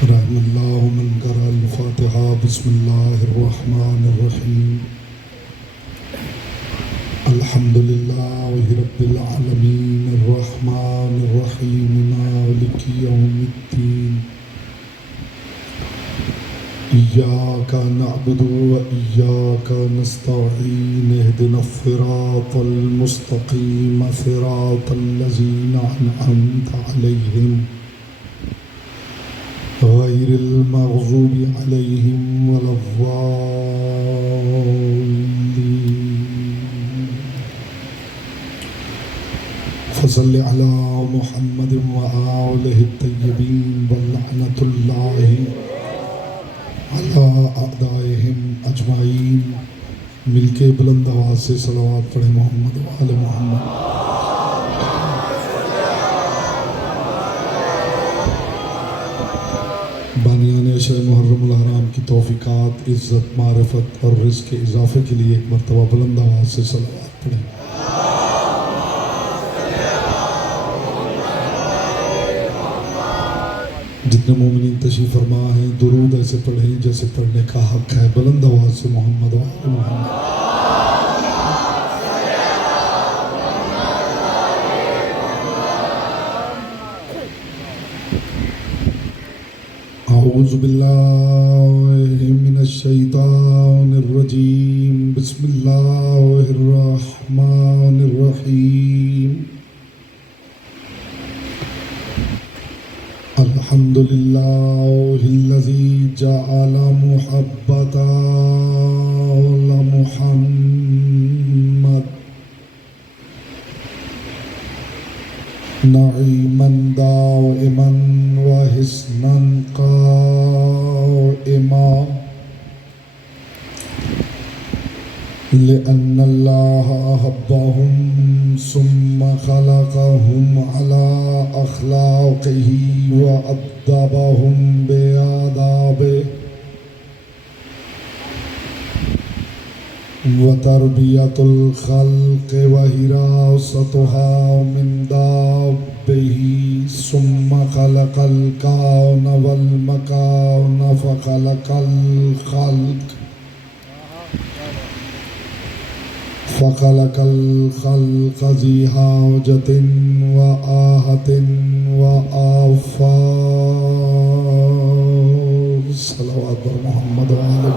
रहमल्लाहु मन क़रअल फ़ातिहा बिस्मिल्लाहिर्रहमानिर्रहीम अल्हम्दुलिल्लाहि रब्बिल आलमीन अर्रहमानिर्रहीम मालिकि यौमिद्दीन इय्याका नअबुदु व इय्याका नस्तईन इहदिनस सिरातल मुस्तक़ीम सिरातल लज़ीना अनअमता अलैहिम गैरिल मग़ज़ूबि अलैहिम वलद्दाल्लीन फसल्लि अला मुहम्मदिन व आलिहि तय्यबीन व लअनतुल्लाहि अला अअदाइहिम अजमाइन। मिलके बुलंद आवाज़ से सलावत पढ़े मोहम्मद व आले मोहम्मद। बानियान अशर मुहर्रमुल हराम की तौफ़ीक़ात, इज़्ज़त, मारिफ़त और रिज़्क़ के इज़ाफ़े के लिए एक मरतबा बुलंद आवाज़ से सलावत पढ़ें। जितने मोमिनीन तशरीफ़ फरमा हैं दुरूद ऐसे पढ़ें जैसे पढ़ने का हक़ है। बुलंद आवाज़ से मोहम्मद व आले मोहम्मद। औज़ु बिल्लाहि मिनश शैतानिर रजीम बिस्मिल्लाहिर रहमानिर रहीम अल्हम्दुलिल्लाहिल्लज़ी जअला मुहब्बता मुहम्मद नईमन दाइमन व हिस्नन क़ाइमा लिअन्नल्लाह अहब्बहुम सुम्मा खलक़हुम अला अख़लाक़िही व अद्दबहुम बिआदाबिही व तरबियतुल ख़ल्क़ व हिरासतुहा मिन दाब्बिही सुम्मा खलक़ल कौन वल मकान फ़खलक़ल ख़ल्क़ ज़ी हाजतिन व आहतिन व आफ़ाक़। सल्लल्लाहु अलैहि मोहम्मद व आले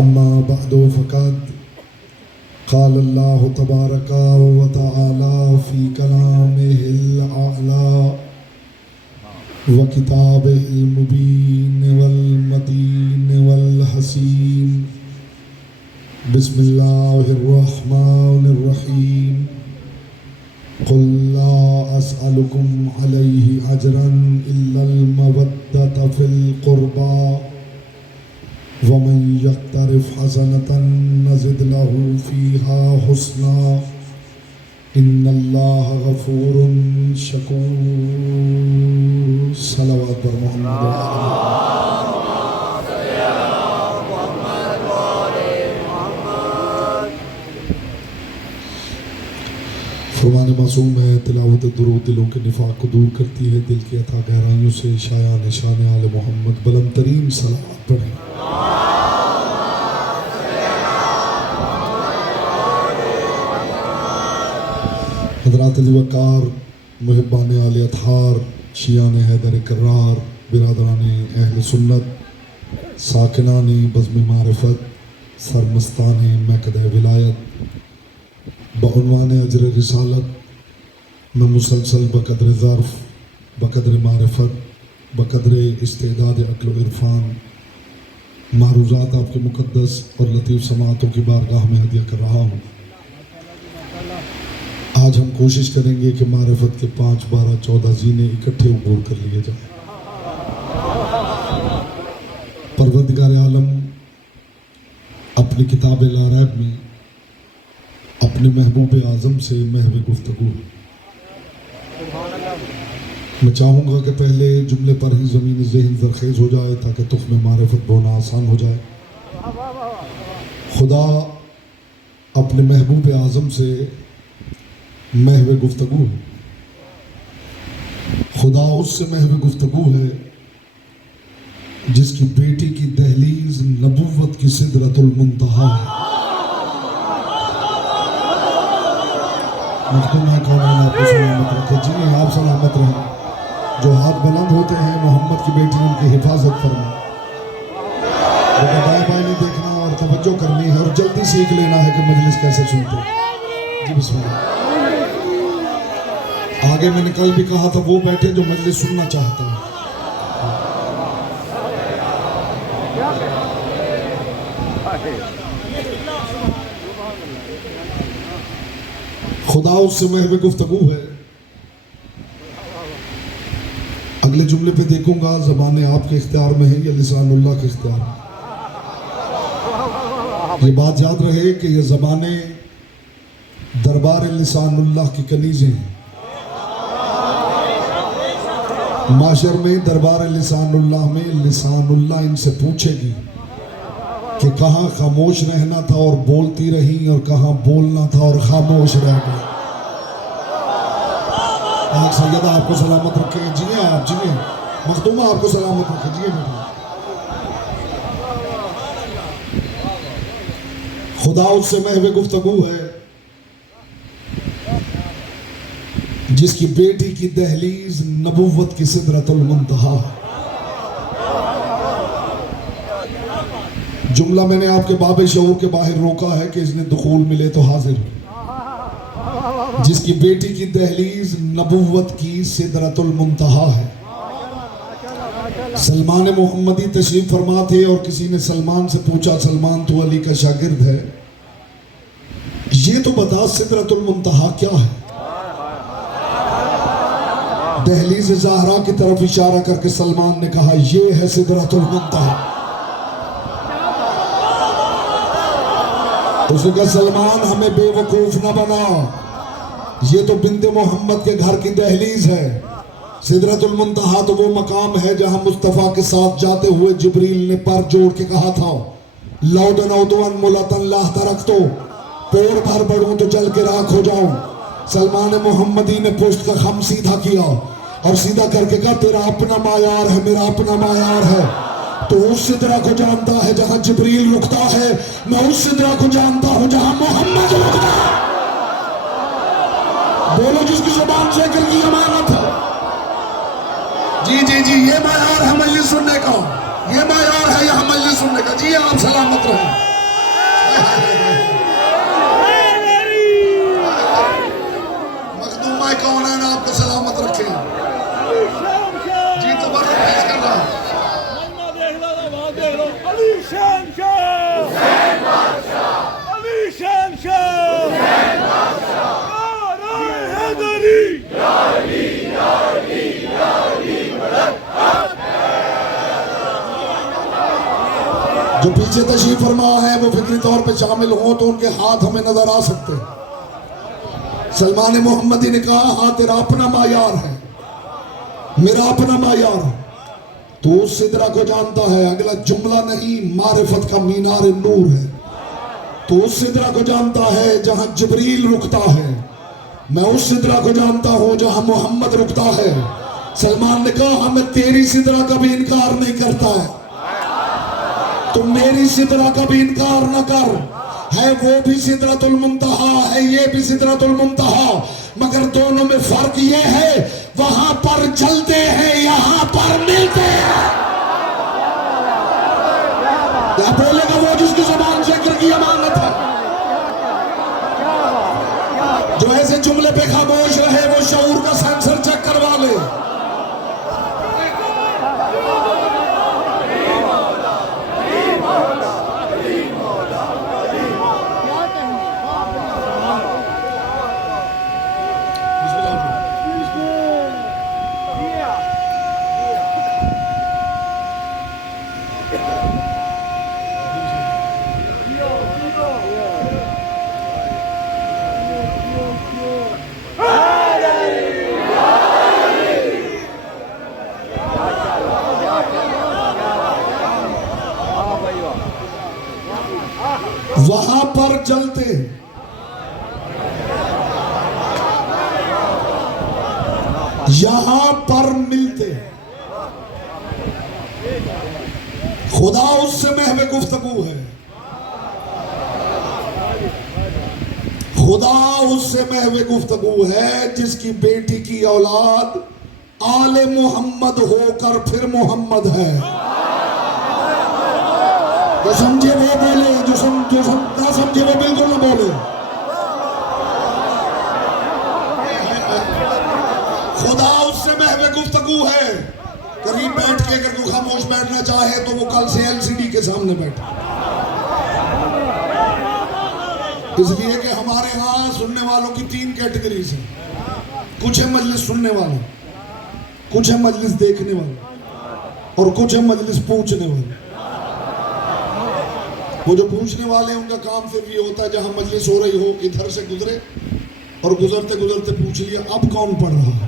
अम्मा बअदु फ़क़द क़ाल अल्लाहु तबारक व तआला फ़ी कलामिहिल अअला व किताबिहिल मुबीन वल मतीन वल हसीन। बिस्मिल्लाहिर रहमानिर रहीम क़ुल ला अस्अलुकुम अलैहि अजरन इल्लल मवद्दत फ़िल क़ुर्बा वमन यक़्तरिफ़ हसनतन नज़िद लहू फ़ीहा हुस्ना इन्नल्लाह गफ़ूरुन शकूर। सलावत पर मोहम्मद। फरमान मासूम है तिलावत दुरूद दिलों के निफाक को दूर करती है, दिल की अता गहराइयों से शाया निशान आले मोहम्मद बुलंद तरीन सलावत पढ़ें। हज़रात वक़ार मुहिब्बान आले अतहार शियान हैदर करार बिरादरान अहल सुन्नत साकिनान बज़्म मारिफत सरमस्तान महकद विलायत बउनवान अजर रिसालत में मुसलसल बकदर ज़र्फ़ बकदर मारिफत बकदर इस्तेदाद अक़्ल व इरफ़ान मारूज़ात आपके मुक़द्दस और लतीफ़ समातों की बारगाह में हदिया कर रहा हूँ। आज हम कोशिश करेंगे कि मारिफत के 5, 12, 14 ज़ीने इकट्ठे उबूर कर लिए जाए। परवरदिगार आलम अपनी किताब लारैब में अपने महबूब आज़म से महव गुफ्तगू। मैं चाहूँगा कि पहले जुमले पर ही ज़मीनी ज़हन ज़रख़ेज़ हो जाए ताकि तुख़्म मारिफत बोना आसान हो जाए। खुदा अपने महबूब आज़म से महव गुफ्तगू खुदा उससे महव गुफ्तगू है जिसकी बेटी की दहलीज नबुव्वत की सिदरतुल मुंतहा है। मखदूम है कौन है, आपको सलामत रखे। जी आप सलामत रहें। जो हाथ बुलंद होते हैं मोहम्मद की बेटी उनकी हिफाजत फरमा। दाएं बाएं नहीं देखना और तवज्जो करनी है और जल्दी सीख लेना है कि मजलिस कैसे सुनते हैं। जी बिस्मिल्लाह। आगे मैंने कल भी कहा था वो बैठे जो मजलिस सुनना चाहता है। खुदा उससे महव गुफ्तगू है। अगले जुमले पे देखूंगा ज़बान आपके इख्तियार में है या लिसानुल्लाह के इख्तियार में। ये बात याद रहे कि ये ज़बानें दरबार लिसानुल्लाह की कनीज़ें हैं। माशर में दरबार लिसानुल्लाह में लिसानुल्लाह इनसे पूछेगी कि कहाँ खामोश रहना था और बोलती रही और कहाँ बोलना था और खामोश रह गई। सैयदा आपको सलामत रखे। जिए आप जिए। मखदूमा आपको सलामत रखे। जिए बेटा। खुदा उससे महव गुफ्तगू है जिसकी बेटी की दहलीज नबुव्वत की सिदरतुल मुंतहा है। जुमला मैंने आपके बाबे शऊर के बाहर रोका है कि इसने दुखूल मिले तो हाजिर हो। जिसकी बेटी की दहलीज नबुव्वत की सिदरतुल मुंतहा है। सलमान मोहम्मदी तशरीफ फरमा थे और किसी ने सलमान से पूछा, सलमान तो अली का शागिर्द है, ये तो बता सिदरतुल मुंतहा क्या है। दहलीज ज़हरा की तरफ इशारा करके सलमान ने कहा, ये है सिदरतुल मुंतहा। उसने कहा, सलमान हमें बेवकूफ न बना, ये तो बिंदे मोहम्मद के घर की दहलीज है। सिदरतुल मुंतहा तो वो मकाम है जहां मुस्तफा के साथ जाते हुए जिब्रील ने पर जोड़ के कहा था, लौदन मुलतन लाह तरक तो पेड़ भर बढ़ूं तो जल के राख हो जाऊं। सलमान मोहम्मदी ने पुष्ट का खम सीधा किया और सीधा करके कहा, तेरा अपना मायार है, मेरा अपना मायार है। तो उस सिदरा को जानता है जहां जिब्रील रुकता है, मैं उस सिदरा को जानता हूं जहां मोहम्मद रुकता है। बोलो जिसकी जुबान से जिक्र की अमानत है। जी जी जी, ये मायार है मजलिस सुनने का, ये मायार है यहाँ मजलिस सुनने का। जी आप सलामत रहें। मखदूमा कौन है ना आपको सलामत रखे। जी तबर्रुक पेश कर रहा है। अली शान शाह, अली शान शाह, जो पीछे तशरीफ फरमा है वो फिक्री तौर पे शामिल हो तो उनके हाथ हमें नजर आ सकते हैं। सलमान मोहम्मदी ने कहा, हाँ तेरा अपना मायार है, मेरा अपना मायार। तो उस सिदरा को जानता है। अगला जुमला नहीं, मारिफत का मीनार नूर है। तो उस सिदरा को जानता है जहां जिब्रील रुकता है, मैं उस सिदरा को जानता हूं जहां मोहम्मद रुकता है। सलमान ने कहा, मैं तेरी सिदरा का भी इनकार नहीं करता है, तो मेरी सिदरा का भी इनकार न कर। है वो भी सिदरतुल मुंतहा है, ये भी सिदरतुल मुंतहा, मगर दोनों में फर्क ये है, वहां पर जलते हैं, यहां पर मिलते हैं। क्या बोलेगा वो जिसकी जुबान जिक्र की अमानत है। जो ऐसे जुमले पे खामोश रहे वो शऊर का सेंसर चेक करवा ले। यहां पर मिलते हैं। खुदा उससे महवे गुफ्तगू है, खुदा उससे महवे गुफ्तगू है जिसकी बेटी की औलाद आले मोहम्मद होकर फिर मोहम्मद है। जो समझे वो बोले, जो ना समझे वो बिल्कुल ना बोले। खुदा उससे महवे गुफ्तगू है। करीब बैठ के अगर तू खामोश बैठना चाहे तो वो कल से एलसीडी के सामने बैठे, इसलिए कि हमारे यहां सुनने वालों की 3 कैटेगरीज हैं। कुछ है मजलिस सुनने वाले, कुछ है मजलिस देखने वाले, और कुछ है मजलिस पूछने वाले। वो जो पूछने वाले उनका काम सिर्फ ये होता है जहां मजलिस हो रही हो इधर से गुजरे और गुजरते गुजरते पूछ लिया अब कौन पढ़ रहा है,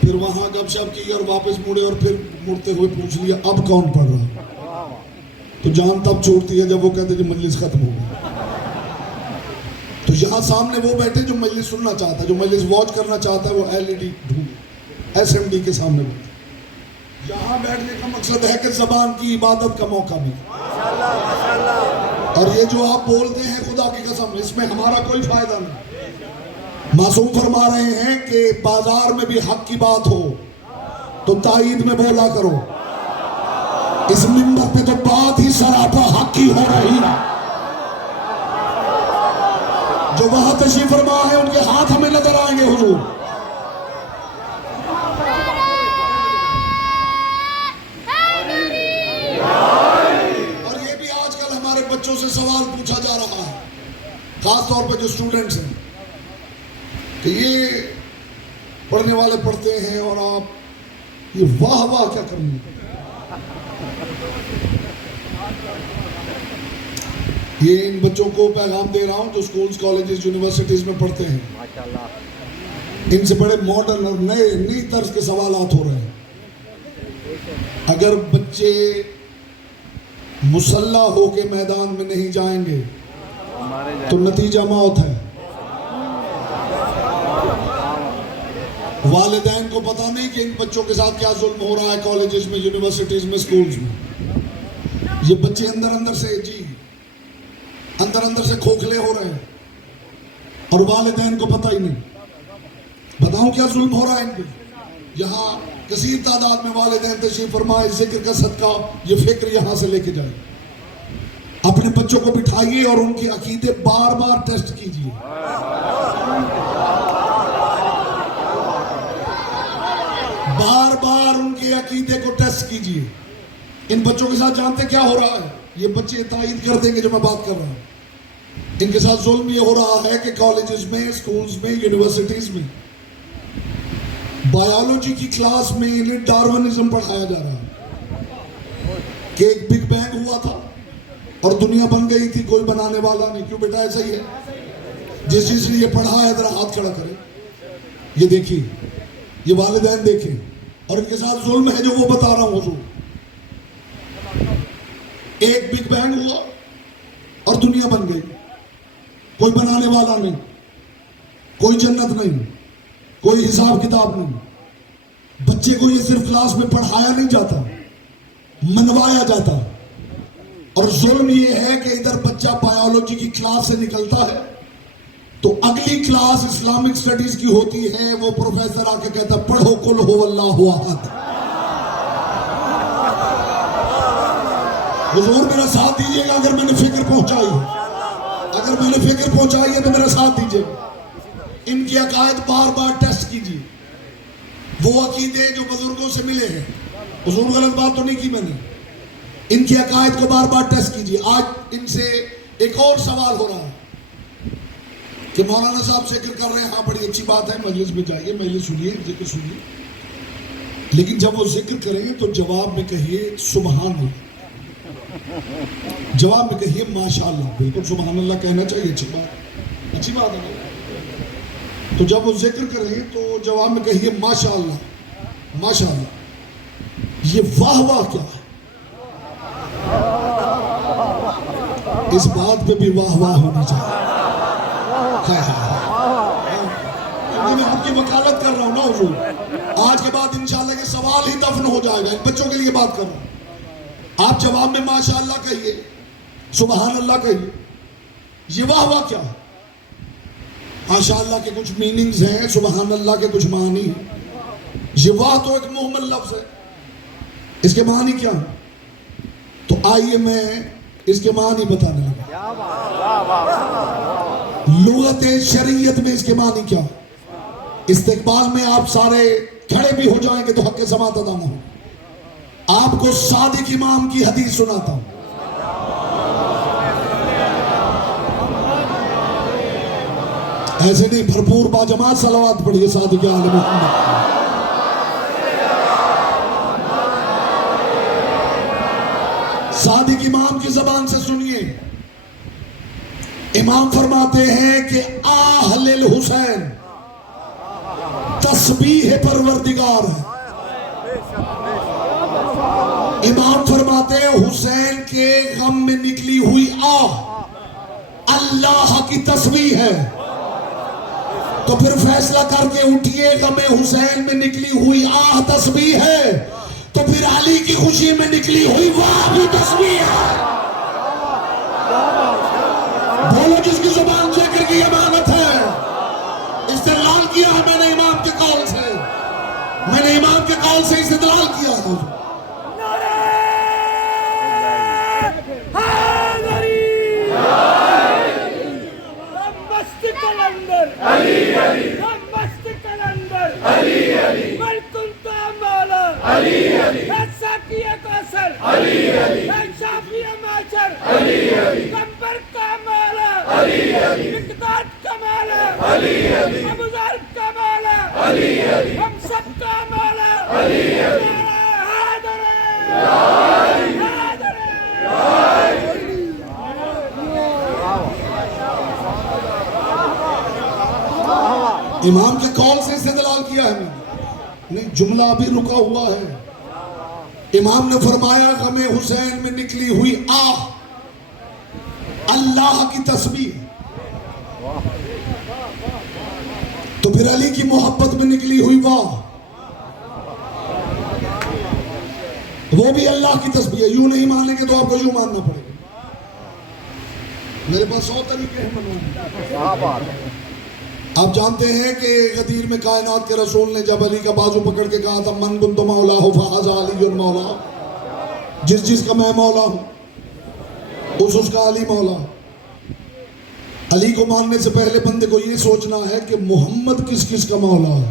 फिर वहां गपशप की और वापस मुड़े और फिर मुड़ते हुए पूछ लिया अब कौन पढ़ रहा है। तो जान तब छूटती है जब वो कहते हैं मजलिस खत्म हो गई। तो यहां सामने वो बैठे जो मजलिस सुनना चाहता है, जो मजलिस वॉच करना चाहता है, वो एलईडी एसएमडी के सामने बैठे। यहां बैठने का मकसद है कि जबान की इबादत का मौका मिले। और ये जो आप बोलते हैं खुदा की कसम, इसमें हमारा कोई फायदा नहीं। मासूम फरमा रहे हैं कि बाजार में भी हक की बात हो तो ताईद में बोला करो। इस मिंबर पे तो बात ही सरापा हक की हो रही है। जो वहां तशरीफ फरमा है उनके हाथ हमें नजर आएंगे हुजूर। और ये भी आजकल हमारे बच्चों से सवाल पूछा जा रहा है, खास तौर पर जो स्टूडेंट्स हैं, कि ये पढ़ने वाले पढ़ते हैं और आप ये वाह वाह क्या करनी। ये इन बच्चों को पैगाम दे रहा हूं जो स्कूल्स, कॉलेजेस, यूनिवर्सिटीज में पढ़ते हैं। इनसे बड़े मॉडर्न और नई तर्ज के सवालात हो रहे हैं। अगर बच्चे मुसल्ला होके मैदान में नहीं जाएंगे तो नतीजा मौत है। वालिदैन को पता नहीं कि इन बच्चों के साथ क्या जुल्म हो रहा है कॉलेजेस में, यूनिवर्सिटीज में, स्कूल्स में। ये बच्चे अंदर अंदर से खोखले हो रहे हैं और वालिदैन को पता ही नहीं। बताऊं क्या जुल्म हो रहा है इन पे। यहाँ कसीर तादाद में वालिदैन तशरीफ फरमाए, जिक्र का सदका ये फिक्र यहां से लेके जाए। अपने बच्चों को बिठाइए और उनके अकीदे बार बार टेस्ट कीजिए। बार बार उनके अकीदे को टेस्ट कीजिए। इन बच्चों के साथ जानते क्या हो रहा है? ये बच्चे तायद कर देंगे जो मैं बात कर रहा हूं। इनके साथ जुल्म ये हो रहा है कि कॉलेजेस में, स्कूल्स में, यूनिवर्सिटीज में बायोलॉजी की क्लास में इन्हें डार्विनिज्म पढ़ाया जा रहा है कि एक बिग बैंग हुआ था और दुनिया बन गई थी, कोई बनाने वाला नहीं। क्यों बेटा ऐसा ही है? जिस जिसने ये पढ़ा है जरा हाथ खड़ा करे। ये देखिए, ये वालिदैन देखें, और इनके साथ जुल्म है जो वो बता रहा हूं हुजूर। एक बिग बैंग हुआ और दुनिया बन गई, कोई बनाने वाला नहीं, कोई जन्नत नहीं, कोई हिसाब किताब नहीं। बच्चे को ये सिर्फ क्लास में पढ़ाया नहीं जाता, मनवाया जाता। और जुल्म ये है कि इधर बच्चा बायोलॉजी की क्लास से निकलता है तो अगली क्लास इस्लामिक स्टडीज की होती है, वो प्रोफेसर आके कहता पढ़ो कुल हुवल्लाहु अहद। हुजूर मेरा साथ दीजिएगा अगर मैंने फिक्र पहुंचाई है, अगर मैंने फिक्र पहुंचाई है तो मेरा साथ दीजिए। इनकी अकायद बार बार टेस्ट कीजिए। वो अकीदे जो बुजुर्गों से मिले हैं, हुजूर गलत बात तो नहीं की मैंने, इनकी अकायद को बार बार टेस्ट कीजिए। आज इनसे एक और सवाल हो रहा है कि मौलाना साहब जिक्र कर रहे हैं, हाँ बड़ी अच्छी बात है, मजलिस में जाइए, मजलिस सुनिए, जिक्र सुनिए, लेकिन जब वो जिक्र करें तो जवाब में कहिए सुबहान अल्लाह, जवाब में कहिए माशाअल्लाह। बिल्कुल सुबहान अल्लाह कहना चाहिए, अच्छी बात है। तो जब वो जिक्र करें तो जवाब में कहिए माशाअल्लाह, माशाअल्लाह। ये वाह वाह क्या है? इस बात पे भी वाह वाह होनी चाहिए। मैं आपकी वकालत कर रहा हूं ना हुजूर। आज के बाद इंशाल्लाह के सवाल ही दफन हो जाएगा। इन बच्चों के लिए बात कर रहा हूं। आप जवाब में माशाअल्लाह कहिए, सुबहान अल्लाह कहिए। ये वाह वाह क्या है? माशाअल्लाह के कुछ मीनिंग्स हैं, सुबहान अल्लाह के कुछ मानी हैं। ये वाह तो एक मुहम्मद लफ्ज है, इसके मानी क्या है? तो आइए मैं इसके मानी बताने लगा। लुगत शरीयत में इसके मानी क्या? इस्तेकबाल में आप सारे खड़े भी हो जाएंगे तो हक समात अदा ना हो। आपको सादिक इमाम की हदीस सुनाता हूं। ऐसे नहीं, भरपूर बाजमात सलावत पढ़िए सादिक आले मोहम्मद। सादिक इमाम की जबान से सुनिए। इमाम फरमाते हैं कि आहलिल हुसैन तस्बीह परवरदिगार है। इमाम फरमाते हैं हुसैन के गम में निकली हुई आह अल्लाह की तस्बीह है। तो फिर फैसला करके उठिए, गमे हुसैन में निकली हुई आह तस्बीह है, तो फिर अली की खुशी में निकली हुई वाह भी तस्बीह है। बोलो जिसकी जुबान जिक्र की अमानत है। इस्तेदलाल किया है मैंने इमाम के कौल से, मैंने इमाम के कौल से इस्तेदलाल किया है। हम सबका मौला इमाम के कौल से इस्तेदलाल किया है मैंने, नहीं जुमला अभी रुका हुआ है। इमाम ने फरमाया गमे हुसैन में निकली हुई आह अल्लाह की तस्बीह, तो फिर अली की मोहब्बत में निकली हुई वाह, वो भी अल्लाह की तस्बीह है। यूं नहीं मानेंगे तो आपको यूं मानना पड़ेगा। मेरे पास 100 तरीके हैं मनवाने। आप जानते हैं कि गदीर में कायनात के रसूल ने जब अली का बाजू पकड़ के कहा था मन कुंतु मौला हो फहाज़ा अली मौला, जिस जिसका मैं मौला हूं उसका अली मौला। अली को मानने से पहले बंदे को ये सोचना है कि मोहम्मद किस किस का मौला है।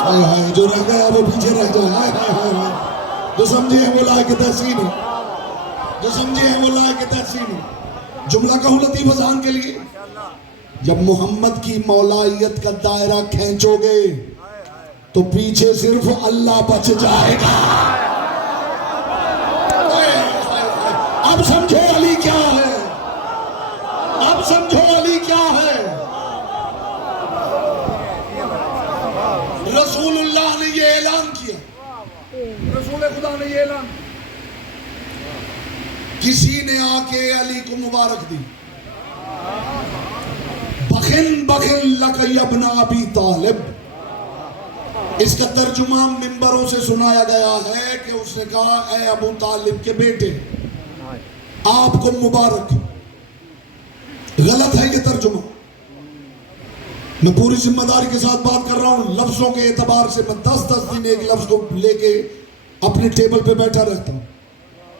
हाय हाय, जो रह गया वो पीछे रह जाए। हाय हाय हाय हाय, जो समझे हैं वो लायक तहसीन है, जो समझे हैं वो लायक तहसीन है। जुमला कहूं लतीफ अजान के लिए, जब मोहम्मद की मौलाइयत का दायरा खींचोगे तो पीछे सिर्फ अल्लाह बच जाएगा। अब समझो अली क्या है, अब समझो अली क्या है। रसूलुल्लाह ने ये ऐलान किया, रसूल खुदा ने ये ऐलान, किसी ने आके अली को मुबारक दी, बखिन बखिन लक यब्ना अबी तालिब। इसका तर्जुमा मिंबरों से सुनाया गया है कि उसने कहा ऐ अबू तालिब के बेटे आपको मुबारक। गलत है ये तर्जुमा। मैं पूरी जिम्मेदारी के साथ बात कर रहा हूं। लफ्जों के एतबार से मैं 10-10 दिन एक लफ्ज को लेके अपने टेबल पे बैठा रहता हूं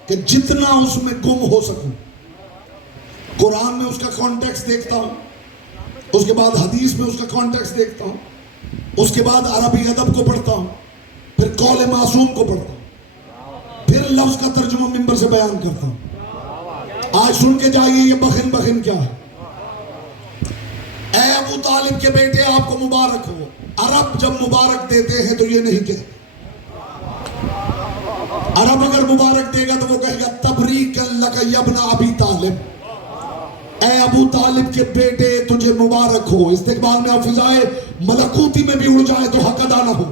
कि जितना उसमें गुम हो सकूं। कुरान में उसका कॉन्टेक्स्ट देखता हूं, उसके बाद हदीस में उसका कॉन्टेक्स्ट देखता हूं, उसके बाद अरबी अदब को पढ़ता हूं, फिर कौल मासूम को पढ़ता हूं, फिर लफ्ज का तर्जुमा मिंबर से बयान करता हूं। आज सुन के जाइए ये बखिन बखिन क्या है। ऐ अबू तालिब के बेटे आपको मुबारक हो। अरब जब मुबारक देते हैं तो ये नहीं कहते। अरब अगर मुबारक देगा तो वो कहेगा तबरीकन लक यब्ना अबी तालिब, ऐ अबू तालिब के बेटे तुझे मुबारक हो। इस्तिकबाल में फिजाए मलकूती में भी उड़ जाए तो हक अदा न हो।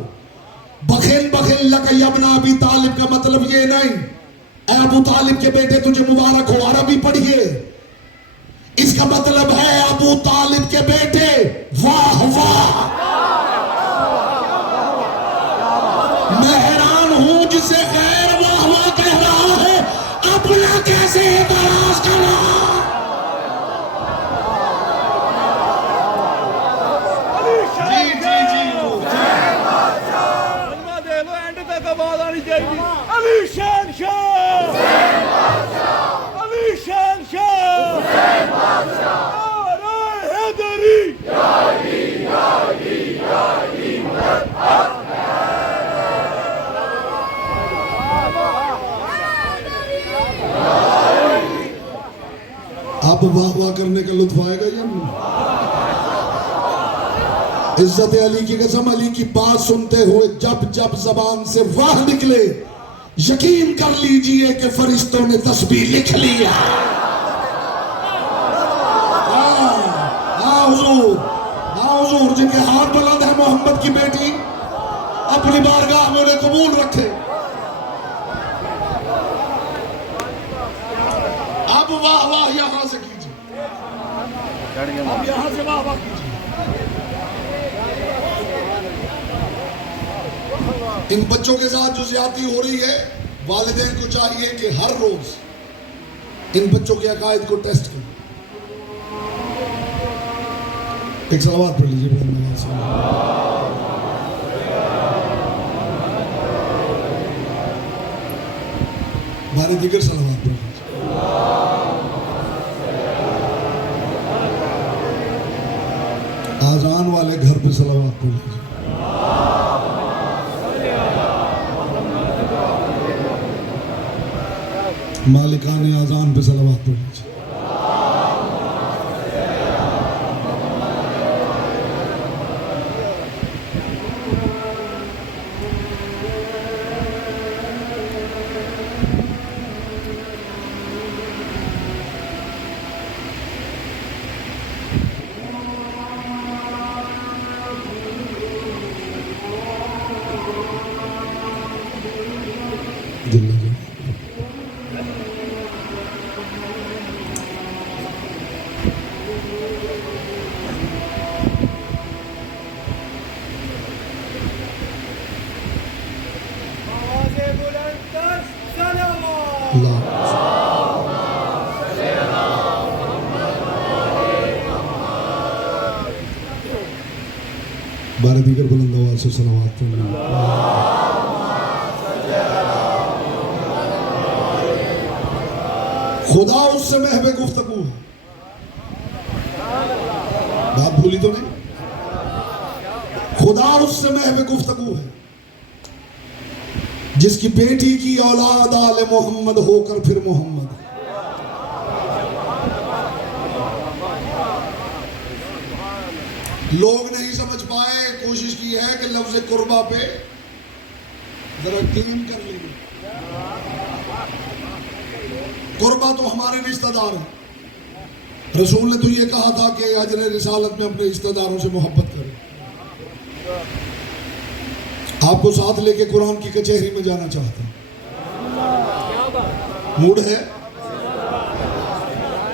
बखिन बखिन लक यब्ना अबी तालिब का मतलब ये नहीं ऐ अबू तालिब के बेटे तुझे मुबारक हो। अरबी पढ़िए, इसका मतलब है अबू तालिब के बेटे, वाह वाह। मैं हैरान हूं जिसे गैर वाह वाह कह रहा है, अपना कैसे तलाश कर रहा। अली शान शाह, अली शान शाह, हैदरी, अब वाह वाह करने का लुत्फ आएगा या नहीं? इज्जत अली की कसम, अली की बात सुनते हुए जब जब जबान से वाह निकले, यकीन कर लीजिए कि फरिश्तों ने तस्बीह लिख लिया। हुजूर, जिनके हाथ बुलंद है मोहम्मद की बेटी, अपनी बारगाह में उन्हें कबूल रखे। अब वाह वाह यहां से कीजिए, अब यहां से वाह वाह कीजिए। इन बच्चों के साथ जो ज्यादती हो रही है, वालिदैन को चाहिए कि हर रोज इन बच्चों के अकायद को टेस्ट करें। एक सलावत पढ़ लीजिए नवाज साहब। हमारी दिगर सलावत पढ़ लीजिए। आजान वाले घर पे सलावत पढ़ लीजिए। मालिकान आजान पे सलावत पढ़ लीजिए। बारह दीगर बुलंद आवाज से सलावत पढ़ लीजिए। खुदा उससे महवे गुफ्तगू है, बात भूली तो नहीं? खुदा उससे महवे गुफ्तगू है जिसकी बेटी की औलाद आले मोहम्मद होकर फिर मोहम्मद। लोग नहीं समझ पाए, कोशिश की है कि लफ्ज़ कुर्बा पे जरा क्लीन कर लीजिए। कुर्बा तो हमारे रिश्तेदार हैं। रसूल ने तो ये कहा था कि अजर रिसालत में अपने रिश्तेदारों से मोहब्बत करें। आपको साथ लेके कुरान की कचहरी में जाना चाहता हूं, मूड है?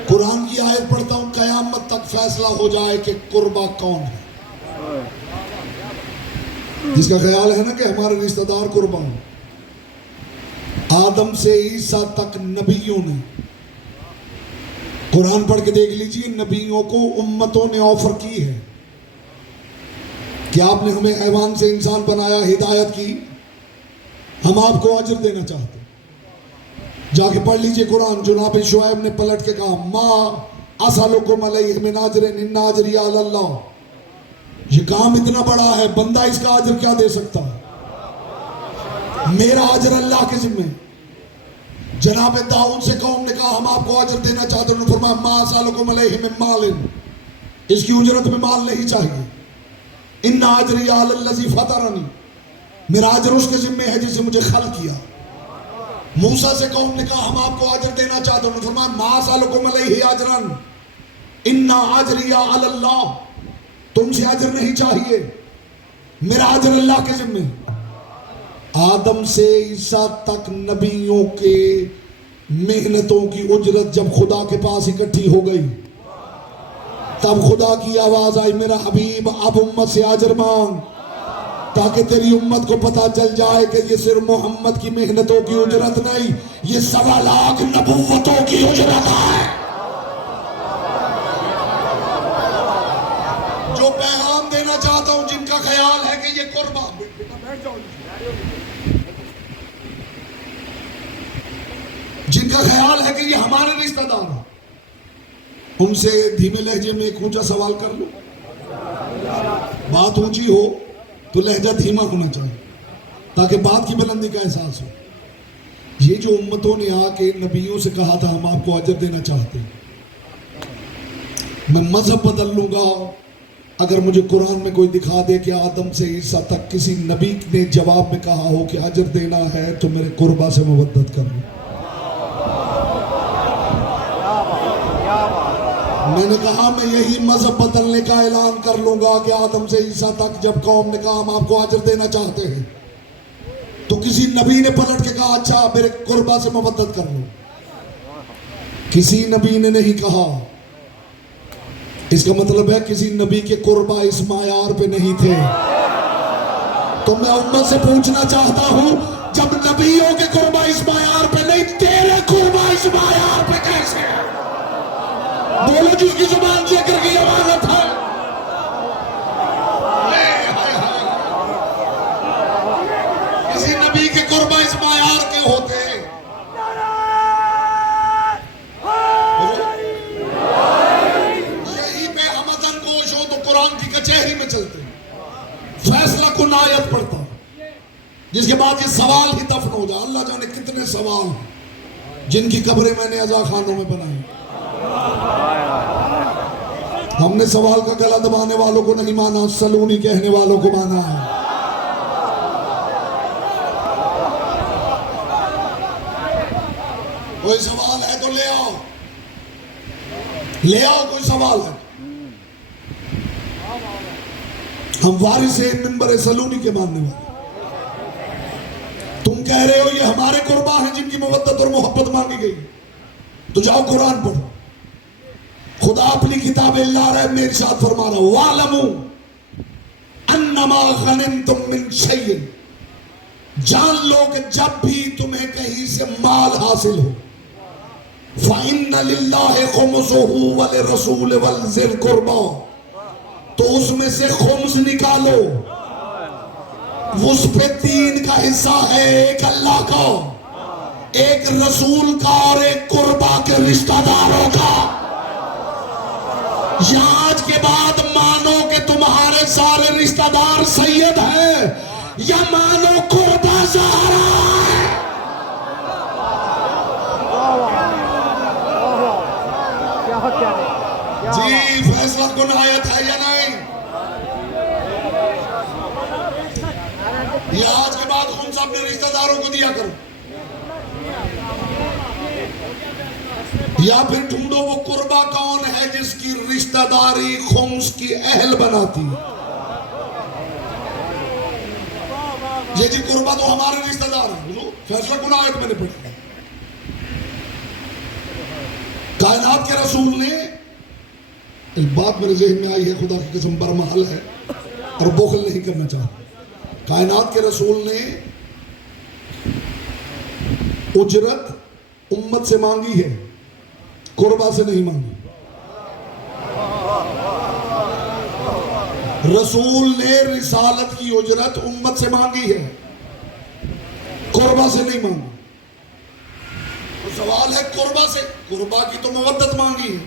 कुरान की आयत पढ़ता हूं, कयामत तक फैसला हो जाए कि कुर्बा कौन है। जिसका ख्याल है ना कि हमारे रिश्तेदार कुर्बा हैं। आदम से ईसा तक नबियों ने, कुरान पढ़ के देख लीजिए, नबियों को उम्मतों ने ऑफर की है कि आपने हमें हैवान से इंसान बनाया, हिदायत की, हम आपको अजर देना चाहते हैं। जाके पढ़ लीजिए कुरान। जुनाब शुएब ने पलट के कहा, माँ असलुकुम अलैहि मिन अजरिन इन्ना अजरी अल्लाह। ये काम इतना बड़ा है, बंदा इसका अजर क्या दे सकता है? मेरा अजर अल्लाह के जिम्मे। जनाब दाऊद से कौम ने कहा, हम आपको अजर देना चाहते हैं। फरमाया, माँ असलुकुम अलैहि मिन मालिन, इसकी उजरत में माल नहीं चाहिए। इन्ना अजरी अल्लज़ी फतरनी, मेरा अजर उसके जिम्मे है जिसने मुझे खल किया। मूसा से कौम ने कहा, हम आपको अजर देना चाहते हैं। फरमाया, मा असलुकुम अलैहि अजरन इन्ना अजरी अल्लाह, तुमसे अजर नहीं चाहिए, मेरा अजर अल्लाह के जिम्मे। आदम से ईसा तक नबियों के मेहनतों की उजरत जब खुदा के पास इकट्ठी हो गई, तब खुदा की आवाज आई, मेरा हबीब अब उम्मत से अजर मांग, ताकि तेरी उम्मत को पता चल जाए कि ये सिर्फ मोहम्मद की मेहनतों की उजरत नहीं, ये 1.25 लाख नबुव्वतों की उजरत है। जो पैगाम देना चाहता हूं, जिनका ख्याल है कि ये कुर्बा, जिनका ख्याल है कि ये हमारे रिश्तेदार हैं, उनसे धीमे लहजे में एक ऊंचा सवाल कर लो। बात ऊंची हो तो लहजा धीमा होना चाहिए, ताकि बात की बुलंदी का एहसास हो। ये जो उम्मतों ने आके नबियों से कहा था हम आपको अजर देना चाहते हैं, मैं मजहब बदल लूंगा अगर मुझे कुरान में कोई दिखा दे कि आदम से ईसा तक किसी नबी ने जवाब में कहा हो कि अजर देना है तो मेरे कुर्बा से मुवद्दत कर लो। मैंने कहा मैं यही मजहब बदलने का ऐलान कर लूंगा कि आदम से ईसा तक जब कौम ने कहा हम आपको अजर देना चाहते हैं, तो किसी नबी ने पलट के कहा अच्छा मेरे कुर्बा से मुवद्दत कर लो। किसी नबी ने नहीं कहा। इसका मतलब है किसी नबी के कुर्बा इस मायार पे नहीं थे। तो मैं उम्मत से पूछना चाहता हूं, जब नबियों के कुर्बा इस मायार पे नहीं, तेरे कुर्बा इस मायार पे कैसे? बोलो जिसकी जुबान जिक्र की अमानत है। किसी नबी के कुर्बा इस मायार के होते, यही पे हम अज़न गोश हो तो कुरान की कचहरी में चलते, फैसला कुन आयत पढ़ता, जिसके बाद ये सवाल ही दफन हो जाए। अल्लाह जाने कितने सवाल जिनकी कब्रें मैंने अज़ा खानों में बनाई। हमने सवाल का गला दबाने वालों को नहीं माना, सलूनी कहने वालों को माना है। कोई सवाल है तो ले आओ, ले आओ, कोई सवाल है। हम वारिस मिंबर सलूनी के मानने वाले। तुम कह रहे हो ये हमारे कुर्बा हैं जिनकी मोहब्बत और मोहब्बत मांगी गई, तो जाओ कुरान पढ़ो। खुदा अपनी किताबें ला रहा है, मेरे साथ फरमा रहा हूं, वालमू अन्नमा गनिमतुम मिन शैइन, जान लो कि जब भी तुम्हें कहीं से माल हासिल हो, फ़इन्ना लिल्लाहि खुमुसहु व लिर्रसूल वल ज़िल कुर्बा, तो उसमें से खुम्स निकालो। उस पे 3 का हिस्सा है, एक अल्लाह का, एक रसूल का और एक कुर्बा के रिश्तेदारों का। या आज के बाद मानो कि तुम्हारे सारे रिश्तेदार सैयद हैं, या मानो कुर्बा ज़हरा है। जी फैसला कुन आयत है या नहीं? ये आज के बाद खुम्स अपने रिश्तेदारों को दिया करो, या फिर ढूंढो वो कुर्बा कौन है जिसकी रिश्तेदारी खुम्स की अहल बनाती है। ये जी कुर्बा तो हमारे रिश्तेदार हैं। फैसला कुन आयत मैंने पढ़ी। कायनात के रसूल ने, एक बात मेरे ज़हन में आई है, खुदा की कसम बरमहल है और बोखल नहीं करना चाहता। कायनात के रसूल ने उजरत उम्मत से मांगी है, कुर्बा से नहीं मांगी। रसूल ने रिसालत की उजरत उम्मत से मांगी है, कुर्बा से नहीं मांगी। तो सवाल है कुर्बा से, कुर्बा की तो मवद्दत मांगी है।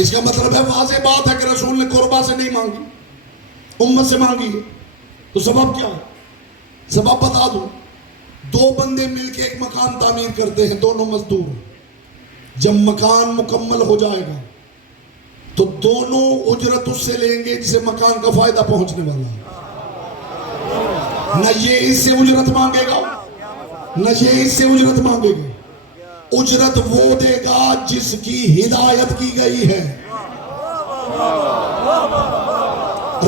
इसका मतलब है वाज़ेह बात है कि रसूल ने कुर्बा से नहीं मांगी, उम्मत से मांगी है। तो सबब क्या है? सबब बता दूं। 2 बंदे मिलके एक मकान तामीर करते हैं, दोनों मजदूर। जब मकान मुकम्मल हो जाएगा तो दोनों उजरत उससे लेंगे जिसे मकान का फायदा पहुंचने वाला है। न ये इससे उजरत मांगेगा, न ये इससे उजरत मांगेगा। उजरत वो देगा जिसकी हिदायत की गई है।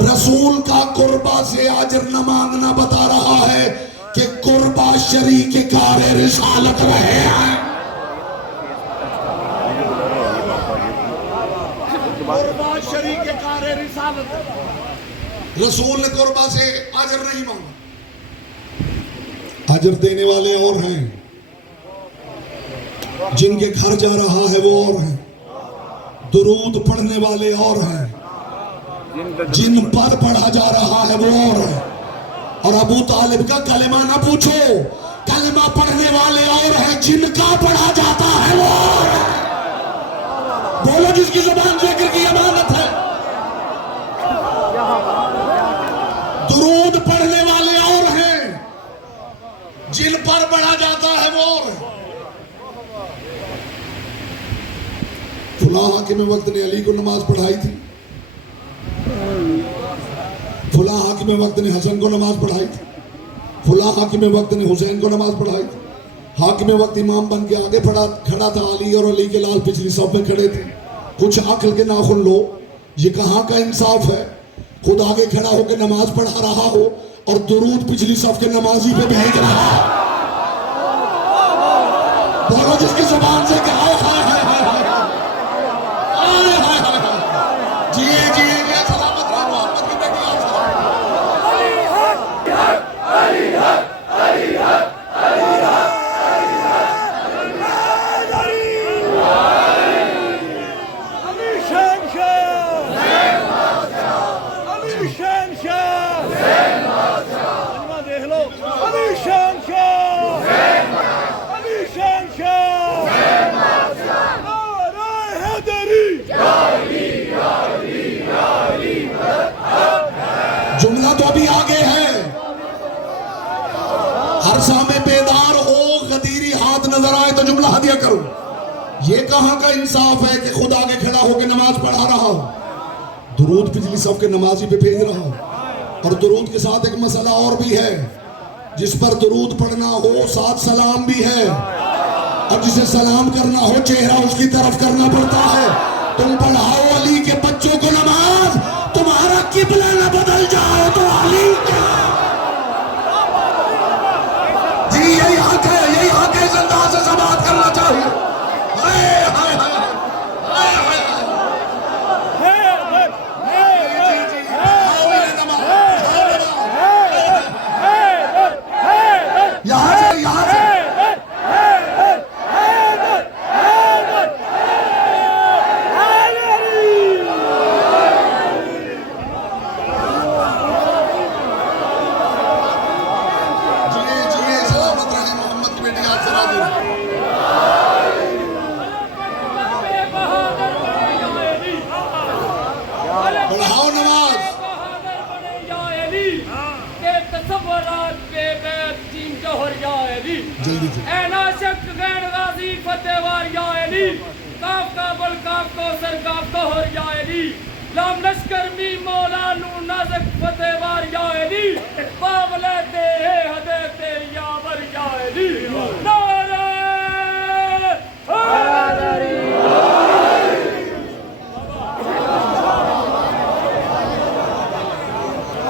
रसूल का कुर्बा से अजर न मांगना बता रहा है कि कुर्बा शरीके कार रिसालत रहे हैं। नारे रिसालत। रसूल ने कुर्बा से अजर नहीं मांगा, अजर देने वाले और हैं, जिनके घर जा रहा है वो और हैं, दुरूद पढ़ने वाले और हैं, जिन पर पढ़ा जा रहा है वो और है। और अबू तालिब का कलेमा ना पूछो, कलेमा पढ़ने वाले और हैं, जिनका पढ़ा जाता है वो और है। बोलो जिसकी जुबान जिक्र की अमानत है। दुरूद पढ़ने वाले और हैं, जिन पर पढ़ा जाता है वो और है। फुला हाकिम वक्त ने अली को नमाज पढ़ाई थी, फुला हाकिम वक्त ने हसन को नमाज पढ़ाई थी, फुला हाकिम वक्त ने हुसैन को नमाज पढ़ाई थी। हाकिम वक्त इमाम बन के आगे खड़ा था अली, और अली के लाल पिछली सफ में खड़े थे। कुछ अक्ल के नाखुन लो, ये कहाँ का इंसाफ है? खुद आगे खड़ा होकर नमाज पढ़ा रहा हो और दुरूद पिछली सफ के नमाजी पे भेज रहा है। बोलो जिसकी जुबान से कहा जिए जिए सलामत रहो, मोहम्मद की बेटी आप अली शहंशाह, अली शहंशाह, कलमा देख लो। अली शहंशाह, अली शहंशाह, नारे हैदरी। जुमला तो अभी आगे है। हर सामे बेदार हो, गदीरी हाथ नजर आए तो जुमला हदिया करो। ये कहां का इंसाफ है कि खुद आगे खड़ा होकर नमाज पढ़ा रहा हो, दुरूद पिछली सफ के नमाजी पे भेज रहा हो। और दुरूद के साथ एक मसला और भी है, जिस पर दुरूद पढ़ना हो साथ सलाम भी है, और जिसे सलाम करना हो चेहरा उसकी तरफ करना पड़ता है। तुम पढ़ाओ अली के बच्चों को नमाज, तुम्हारा किबला न बदल जाओ तो अली क्या? जी यही हक है, यही हक है। इस अंदाज से समाप्त करना चाहिए। हाय हाय हाय हाय हाय यहाँ से बढ़ाओ नमाज। जल्दी से लाम लश्कर मी मौला नू नाज़क फतेहवार या अली बावले ते हदते यावर या अली नारे हैदरी।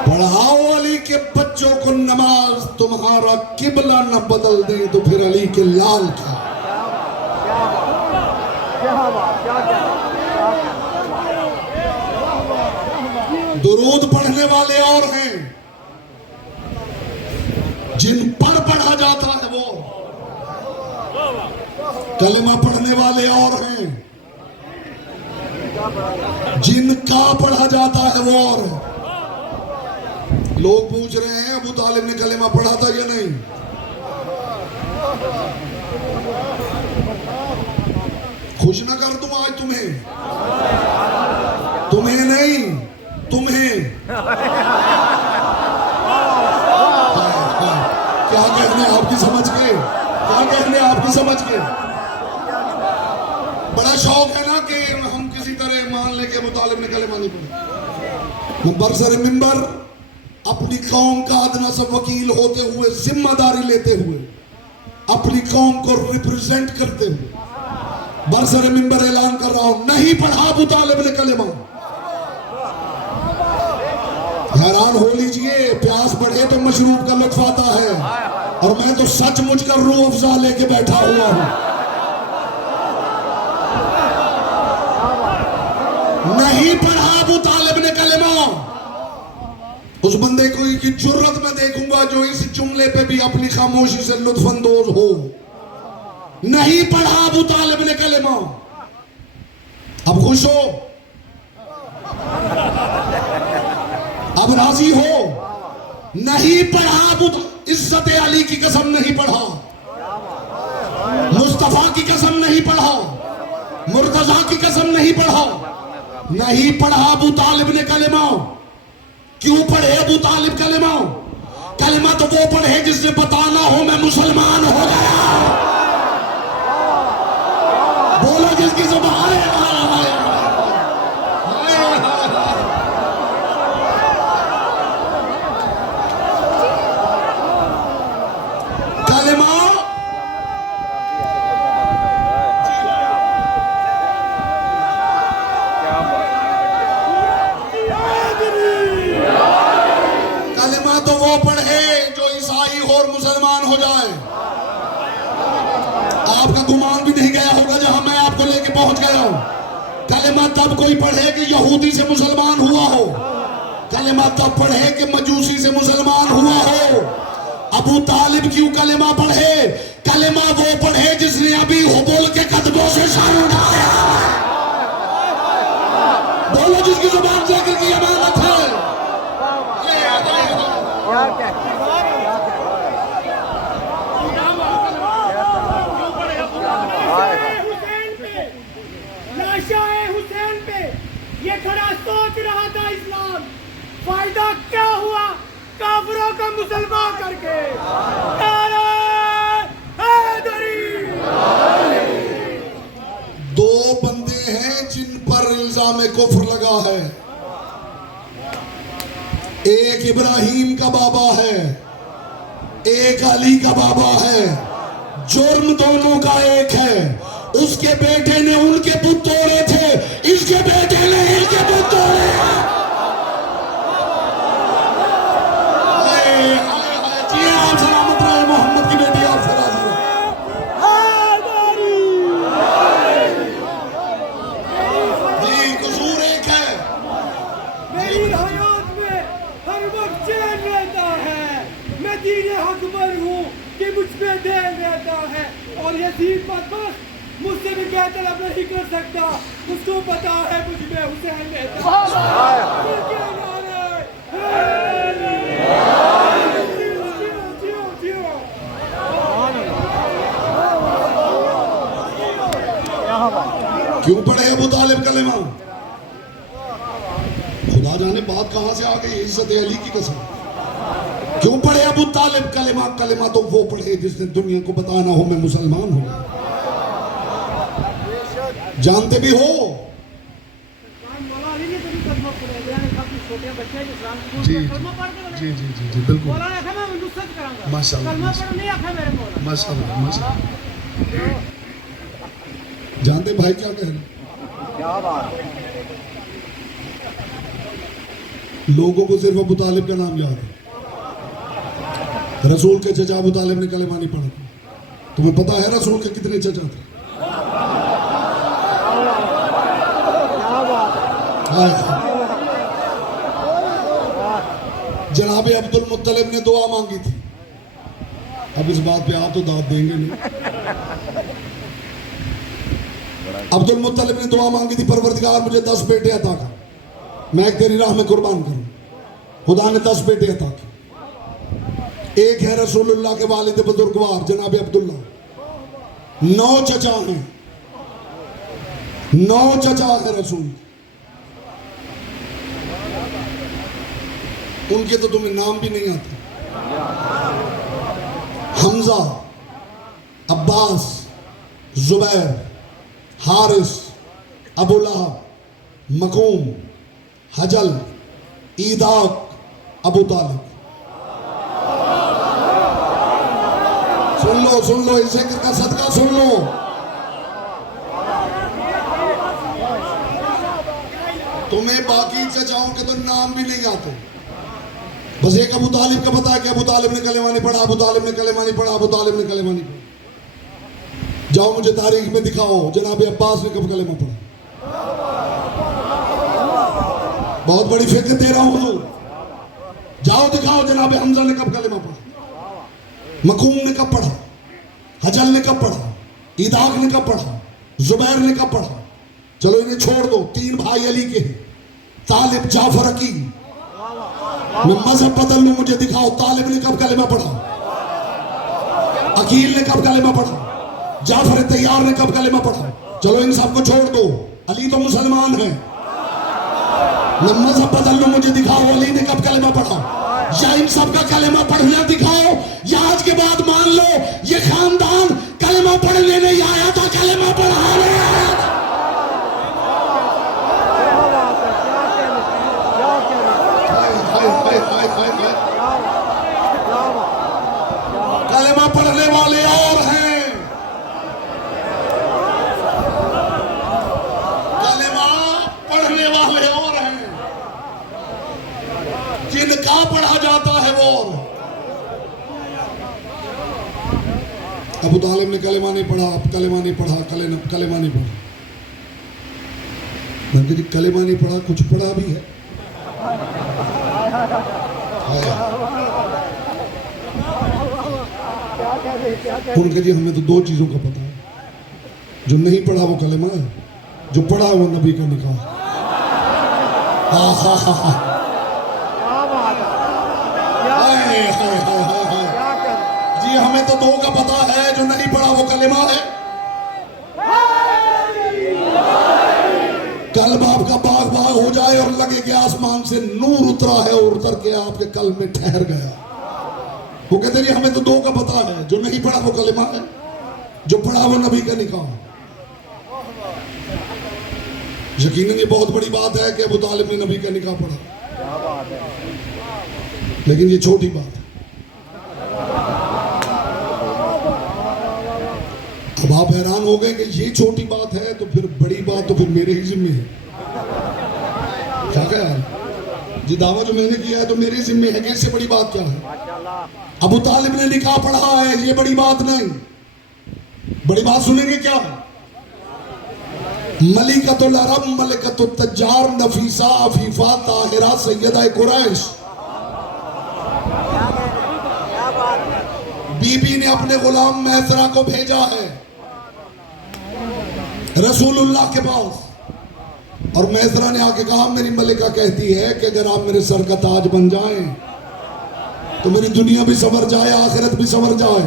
पढ़ाओ अली के बच्चों को नमाज, तुम्हारा किबला न बदल दे तो फिर अली के लाल का। दुरूद पढ़ने वाले और हैं, जिन पर पढ़ा जाता है वो। कलिमा पढ़ने वाले और हैं, जिनका पढ़ा जाता है वो और है। लोग पूछ रहे हैं अबू तालिब ने कलिमा पढ़ा था या नहीं? खुश ना कर दूं आज तुम्हें, तुम्हें नहीं, तुम्हें। क्या कहने आपकी समझ के, क्या कहने आपकी समझ के। बड़ा शौक है ना कि हम किसी तरह मान ले के मुतालिब ने कलेमा नहीं पढ़ा। बरसर मिंबर अपनी कौम का अदना सा वकील होते हुए, जिम्मेदारी लेते हुए, अपनी कौम को रिप्रेजेंट करते हुए बरसर मिंबर ऐलान कर रहा हूं, नहीं पढ़ा अबू तालिब ने कलेमा। हैरान हो लीजिए, प्यास बढ़े तो मशरूब का लुत्फ आता है, और मैं तो सचमुच का रूह अफ़ज़ा लेके बैठा हुआ हूं। नहीं पढ़ा अबू तालिब ने कलेमा, उस बंदे को की जुर्रत में देखूंगा जो इस जुमले पे भी अपनी खामोशी से लुत्फानंदोज हो। नहीं पढ़ा अबू तालिब ने कलेमा, अब खुश हो, अब राजी हो। नहीं पढ़ा अबू, इज्जत अली की कसम नहीं पढ़ा, मुस्तफा की कसम नहीं पढ़ा, मुर्तजा की कसम नहीं पढ़ा, नहीं पढ़ा अबू तालिब ने कलेमा। क्यों पढ़े अबू तालिब कलेमा? कलेमा तो वो पढ़े जिसने बताना हो मैं मुसलमान हो गया। बोलो जिसकी जुबान है। कलेमा तो वो पढ़े जो ईसाई और मुसलमान हो जाए। आपका गुमान भी नहीं गया होगा जहां मैं आपको लेके पहुंच गया हूं। कलेमा तब कोई पढ़े कि यहूदी से मुसलमान हुआ हो, कलेमा तब पढ़े कि मजूसी से मुसलमान हुआ हो। अबू तालिब क्यों कलेमा पढ़े? कलेमा वो पढ़े जिसने अभी हुबुल के कदमों से सर उठाया। बोलो जिसकी जुबान जिक्र की अमानत है। हुसैन पे ये खड़ा सोच रहा था इस्लाम, फायदा क्या हुआ काफिरों का मुसलमान करके। नारे हैदरी। दो बंदे हैं जिन पर इल्जाम कुफ्र लगा है, एक इब्राहिम का बाबा है, एक अली का बाबा है। जुर्म दोनों का एक है। उसके बेटे ने उनके बुत तोड़े थे, इसके बेटे ने इनके बुत तोड़े। जी आप सलामत रहे, मोहम्मद की बेटी आप से राजी रहे। जी कसूर एक है। मेरी हयात में हर वक्त चैन रहता है। मैं दीने हक पर हूँ कि मुझ पे देन रहता है, और यतीम बदबख्त मुझसे भी बेहतर अब नहीं कर सकता। उसको पता है मुझ में हुसैन रहता है। क्यों पढ़े अबू तालिब कलेमा? खुदा जाने बात कहां से आ गई, इज्जत अली की कसम। क्यों पढ़े अबू तालिब कलेमा? कलेमा तो वो पढ़े जिसने दुनिया को बताना हो मैं मुसलमान हूं। जानते भी हो जी जी जी जी जी बिल्कुल माशाल्लाह माशाल्लाह। जानते भाई क्या कह रहे? क्या बात? लोगों को सिर्फ अबू तालिब का नाम याद है, रसूल के चचा अबू तालिब ने कलेमा नहीं पढ़ा। तुम्हें पता है रसूल के कितने चचा थे? जनाब अब्दुल मुत्तलिब ने दुआ मांगी थी। अब इस बात पे आप तो दाद देंगे नहीं। अब्दुल मुत्तलिब ने दुआ मांगी थी, परवरदिगार मुझे 10 बेटे अता कर, मैं तेरी राह में कुर्बान करूं। खुदा ने 10 बेटे अता किए। एक है रसूलुल्लाह के वालिद बुजुर्गवार जनाब अब्दुल्ला। 9 चचा हैं, 9 चचा है रसूल। उनके तो तुम्हें नाम भी नहीं आते। हमजा, अब्बास, जुबैर, हारिस, अबू लहब, मकूम, हजल, ईदाक, अबू तालिब। सुन लो इस जिक्र का सदका सुन लो। तुम्हें बाकी चचाओं के तो नाम भी नहीं आते, बस एक अबू तालिब का पता है कि अबू तालिब ने कलेमा नहीं पढ़ा, अबू तालिब ने कलेमा नहीं पढ़ा, अबू तालिब ने कलेमा नहीं पढ़ा। जाओ मुझे तारीख में दिखाओ जनाब अब्बास ने कब कलेमा पढ़ा। बहुत बड़ी फिक्र दे रहा हूं हुजूर। जाओ दिखाओ जनाब हमजा ने कब कलेमा पढ़ा, मखूम ने कब पढ़ा, हजल ने कब पढ़ा, ईदाक ने कब पढ़ा, जुबैर ने कब पढ़ा। चलो इन्हें छोड़ दो, 3 भाई अली के हैं, तालिब, जाफर, अकील। मैं मजहब बदल लूं, मुझे दिखाओ तालिब ने कब कलेमा पढ़ा, अकील ने कब कलेमा पढ़ा, जाफर तैयार ने कब कलेमा पढ़ा। चलो इन सबको छोड़ दो, अली तो मुसलमान है। मैं मजहब बदल लूं, मुझे दिखाओ अली ने कब कलेमा पढ़ा, या इन सबका कलेमा पढ़ना दिखाओ, या आज के बाद मान लो ये खानदान कलेमा पढ़ने नहीं आया था, कलेमा पढ़ाने आया था। कलेमा पढ़ने वाले और हैं, कलेमा पढ़ने वाले और हैं, जिनका पढ़ा जाता है वो और। अबू तालिब ने कलेमा नहीं पढ़ा, अब कलेमा नहीं पढ़ा, कलेमा नहीं पढ़ा। मैंने कहा कलेमा नहीं पढ़ा, कुछ पढ़ा भी है। उनके जी हमें तो 2 चीजों का पता है, जो नहीं पढ़ा वो कलेमा है, जो पढ़ा वो नबी का निकाह। जी हमें तो 2 का पता है, जो नहीं पढ़ा वो कलेमा है। कल आपका बाग बाग हो जाए और लगे कि आसमान से नूर उतरा है और उतर के आपके कल में ठहर गया। वो कहते हैं हमें तो 2 का पता है, जो नहीं पढ़ा वो कलेमा है, जो पढ़ा वो नबी का निकाह। यकीनन ये बहुत बड़ी बात है कि अबू तालिब ने नबी का निकाह पढ़ा, लेकिन ये छोटी बात है। अब आप हैरान हो गए कि ये छोटी बात है, तो फिर बड़ी बात तो फिर मेरे ही जिम्मे है। क्या ख्याल जी, दावा जो मैंने किया है तो मेरे जिम्मे है कि इससे बड़ी बात क्या है। अबू तालिब ने निकाह पढ़ा है, ये बड़ी बात नहीं। बड़ी बात सुनेंगे क्या? मलिकतुल अरब, मलिकतुत तज्जार, नफीसा, अफीफा, ताहिरा, सैयदा कुरैश। बीबी ने अपने गुलाम मैसरा को भेजा है रसूलुल्लाह के पास, और मैसरा ने आके कहा मेरी मलिका कहती है कि अगर आप मेरे सर का ताज बन जाएं तो मेरी दुनिया भी संवर जाए, आखिरत भी संवर जाए।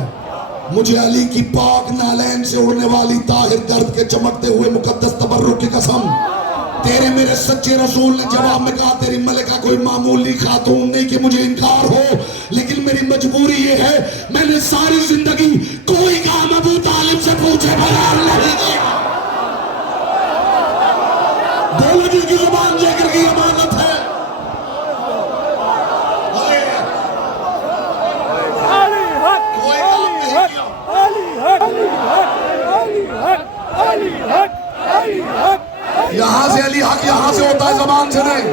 मुझे अली की पाक नालैन से उड़ने वाली ताहिर दर्द के चमकते हुए मुकद्दस तबर्रुक की कसम, तेरे मेरे सच्चे रसूल ने जवाब में कहा तेरी मलिका कोई मामूली खातून नहीं कि मुझे इनकार हो, लेकिन मेरी मजबूरी ये है मैंने सारी जिंदगी कोई काम अबू तालिब से पूछे बगैर नहीं किया। बोलो जिनकी जुबान जिक्र की अमानत है। यहाँ से अली हक यहाँ से होता है, जबान से नहीं।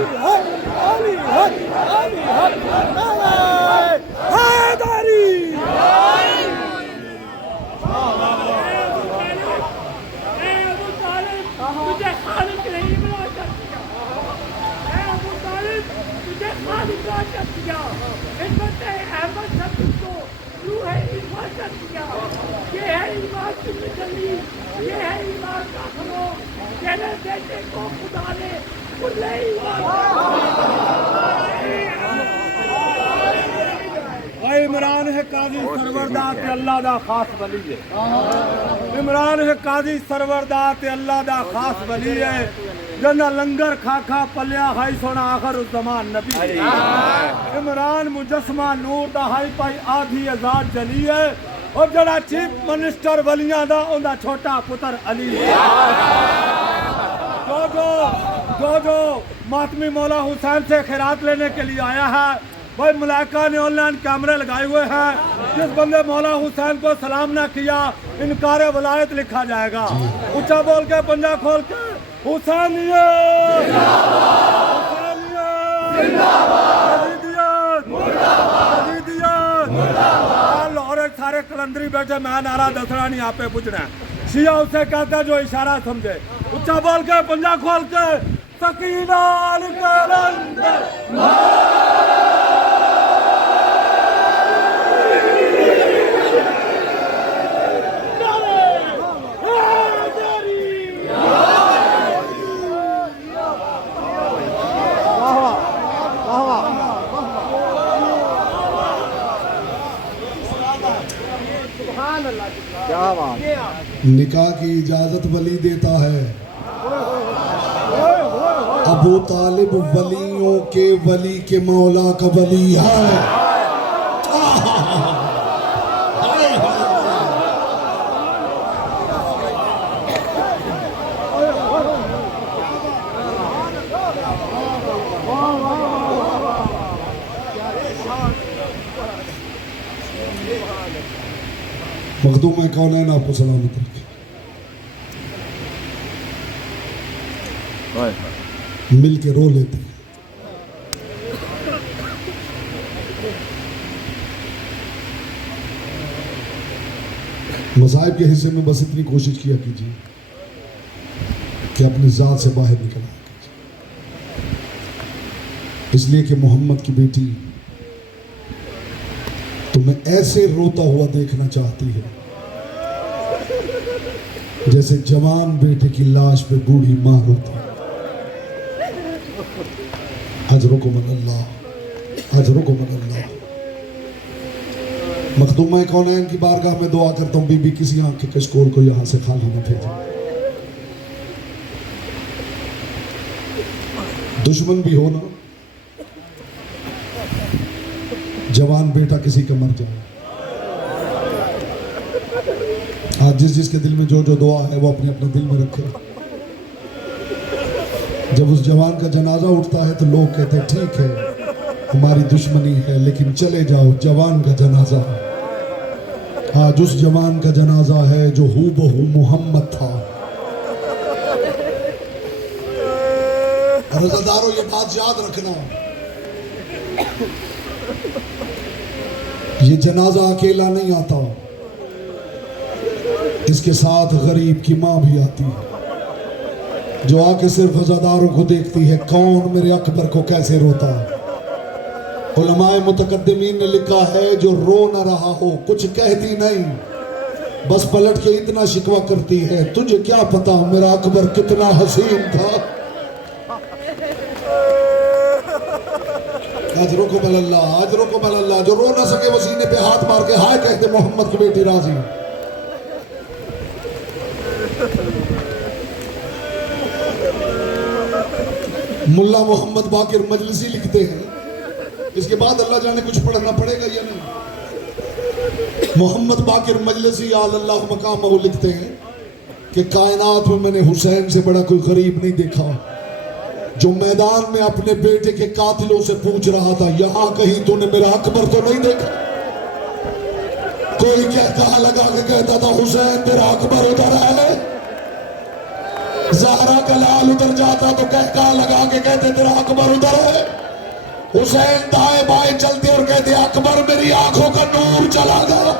इमरान है काजी सरवरदार ते अल्लाह दा खास वली है। इमरान है काजी सरवरदार ते अल्लाह दा खास वली है। जना लंगर खा पलिया हाई सोना आखिर उस जमान नबी। इमरान मुजस्मा नूर दा हाई पाई आधी आजाद जली है, और जड़ा चीफ मिनिस्टर वलियां दा उनका छोटा पुत्र अली है। जो मातमी मौला हुसैन से खैरात लेने के लिए आया है, भाई मलाइका ने ऑनलाइन कैमरे लगाए हुए हैं। जिस बंदे मौला हुसैन को सलाम ना किया इनकार वलायत लिखा जाएगा। ऊंचा बोल के पंजा खोल के हुसैनियत लाहौर सारे कलंदरी बैठे, मैं नारा दसना नहीं आप पे पूछना है। शिया उसे कहता है जो इशारा समझे। उच्चा बोल के पंजा खोल के सकीना कलंदर निकाह की इजाजत वली देता है। अबू तालिब वलियों के वली के मौला का वली है। मखदूम में कौन है ना, आपको सलामत रखे। मिल के रो लेते हैं। मसाइब के हिस्से में बस इतनी कोशिश किया कीजिए कि अपनी जात से बाहर निकल आया कीजिए, इसलिए कि मोहम्मद की बेटी तुम्हें ऐसे रोता हुआ देखना चाहती है जैसे जवान बेटे की लाश पे बूढ़ी मां रोती है। अजरुकुम अल्लाह, अजरुकुम अल्लाह। मखदूमा कौनैन की बारगाह में दुआ करता हूँ, बीबी किसी आंख के कशकोल को यहां से खाली न भेजे। दुश्मन भी हो ना, जवान बेटा किसी का मर जाए, आज जिसके दिल में जो जो दुआ है वो अपने अपने दिल में रखे। जब उस जवान का जनाजा उठता है तो लोग कहते हैं ठीक है हमारी दुश्मनी है, लेकिन चले जाओ, जवान का जनाजा है। आज उस जवान का जनाजा है जो हूबहू मोहम्मद था। रज़ादारों ये बात याद रखना, ये जनाजा अकेला नहीं आता, इसके साथ गरीब की मां भी आती है जो आके सिर्फ रज़ादारों को देखती है, कौन मेरे अकबर को कैसे रोता। उलमाए मुतकद्दिमीन ने लिखा है जो रो न रहा हो, कुछ कहती नहीं, बस पलट के इतना शिकवा करती है, तुझे क्या पता मेरा अकबर कितना हसीन था। अजरुकुम अल्लाह, अजरुकुम अल्लाह। जो रो ना सके वो सीने पे हाथ मार के हाय कहते मोहम्मद की बेटी राजी। मुल्ला मोहम्मद बाकिर मजलिसी लिखते हैं, इसके बाद अल्लाह जाने कुछ पढ़ना पड़ेगा या नहीं। मोहम्मद बाकिर मजलिसी अल्लाह मकामहू लिखते हैं कि कायनात में मैंने हुसैन से बड़ा कोई गरीब नहीं देखा, जो मैदान में अपने बेटे के कातिलों से पूछ रहा था यहां कहीं तूने मेरा अकबर तो नहीं देखा। कोई क्या कहा लगा के कहता था हुसैन तेरा अकबर उधर है। ज़हरा का लाल उधर जाता तो कहा लगा के कहते तेरा अकबर उधर है। हुसैन दाएं बाएं चलते और कहते अकबर मेरी आंखों का नूर चला गया।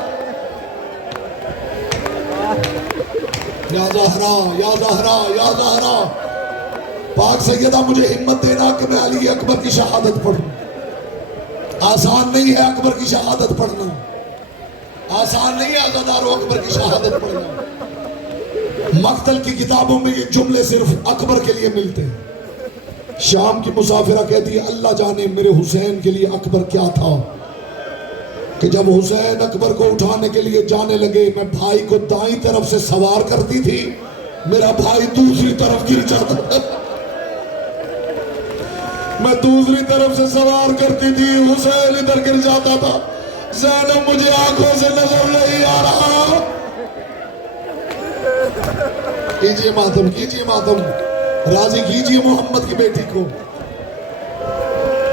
या ज़हरा, या ज़हरा, या ज़हरा। पाक सैयदा मुझे हिम्मत देना कि मैं अली अकबर की शहादत पढ़ूं। आसान नहीं है अकबर की शहादत पढ़ना, आसान नहीं है आज़ादारों अकबर की शहादत पढ़ना। मक्तल की किताबों में ये जुमले सिर्फ अकबर के लिए मिलते हैं। शाम की मुसाफिरा कहती है अल्लाह जाने मेरे हुसैन के लिए अकबर क्या था कि जब हुसैन अकबर को उठाने के लिए जाने लगे, मैं भाई को दाईं तरफ से सवार करती थी, मेरा भाई दूसरी तरफ गिर जाता था। मैं दूसरी तरफ से सवार करती थी, हुसैन इधर गिर जाता था। ज़ैनब मुझे आंखों से नजर नहीं आ रहा। कीजिए मातम, कीजिए मातम, राजी कीजिए मोहम्मद की बेटी को।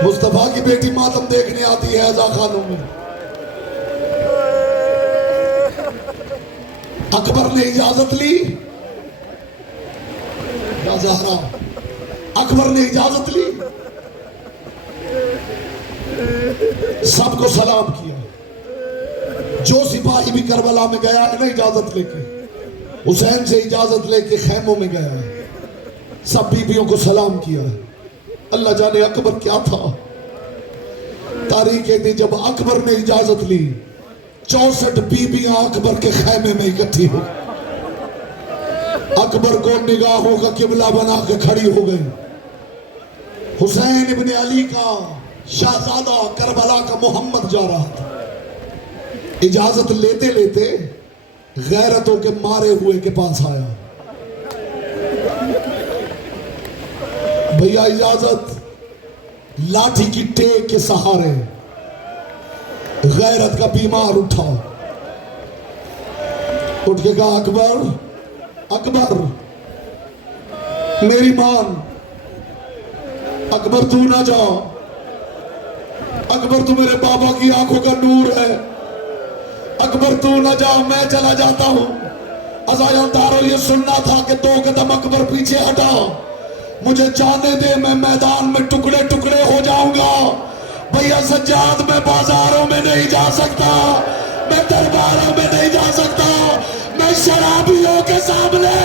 मुस्तफा की बेटी मातम देखने आती है अज़ा खानों में। अकबर ने इजाजत ली, या ज़हरा, अकबर ने इजाजत ली, सबको सलाम किया। जो सिपाही भी करबला में गया है ना इजाजत लेके, हुसैन से इजाजत लेके खैमों में गया है। सब बीबियों को सलाम किया। अल्लाह जाने अकबर क्या था। तारीख कहती जब अकबर ने इजाजत ली 64 बीबियां अकबर के खैमे में इकट्ठी हो। अकबर को निगाहों का किबला बना के खड़ी हो गई। हुसैन इब्ने अली का शहजादा करबला का मोहम्मद जा रहा था। इजाजत लेते लेते गैरतों के मारे हुए के पास आया। भैया इजाजत। लाठी की टेक के सहारे गैरत का बीमार उठा, उठ के कहा अकबर अकबर मेरी मान, अकबर तू ना जा, अकबर तू मेरे बाबा की आंखों का नूर है, अकबर तू ना जा मैं चला जाता हूं। अजायदारों ये सुनना था कि 2 कदम अकबर पीछे हटा, मुझे जाने दे मैं मैदान में टुकड़े टुकड़े हो जाऊंगा। भैया सज्जाद मैं बाजारों में नहीं जा सकता, मैं दरबारों में नहीं जा सकता, मैं शराबियों के सामने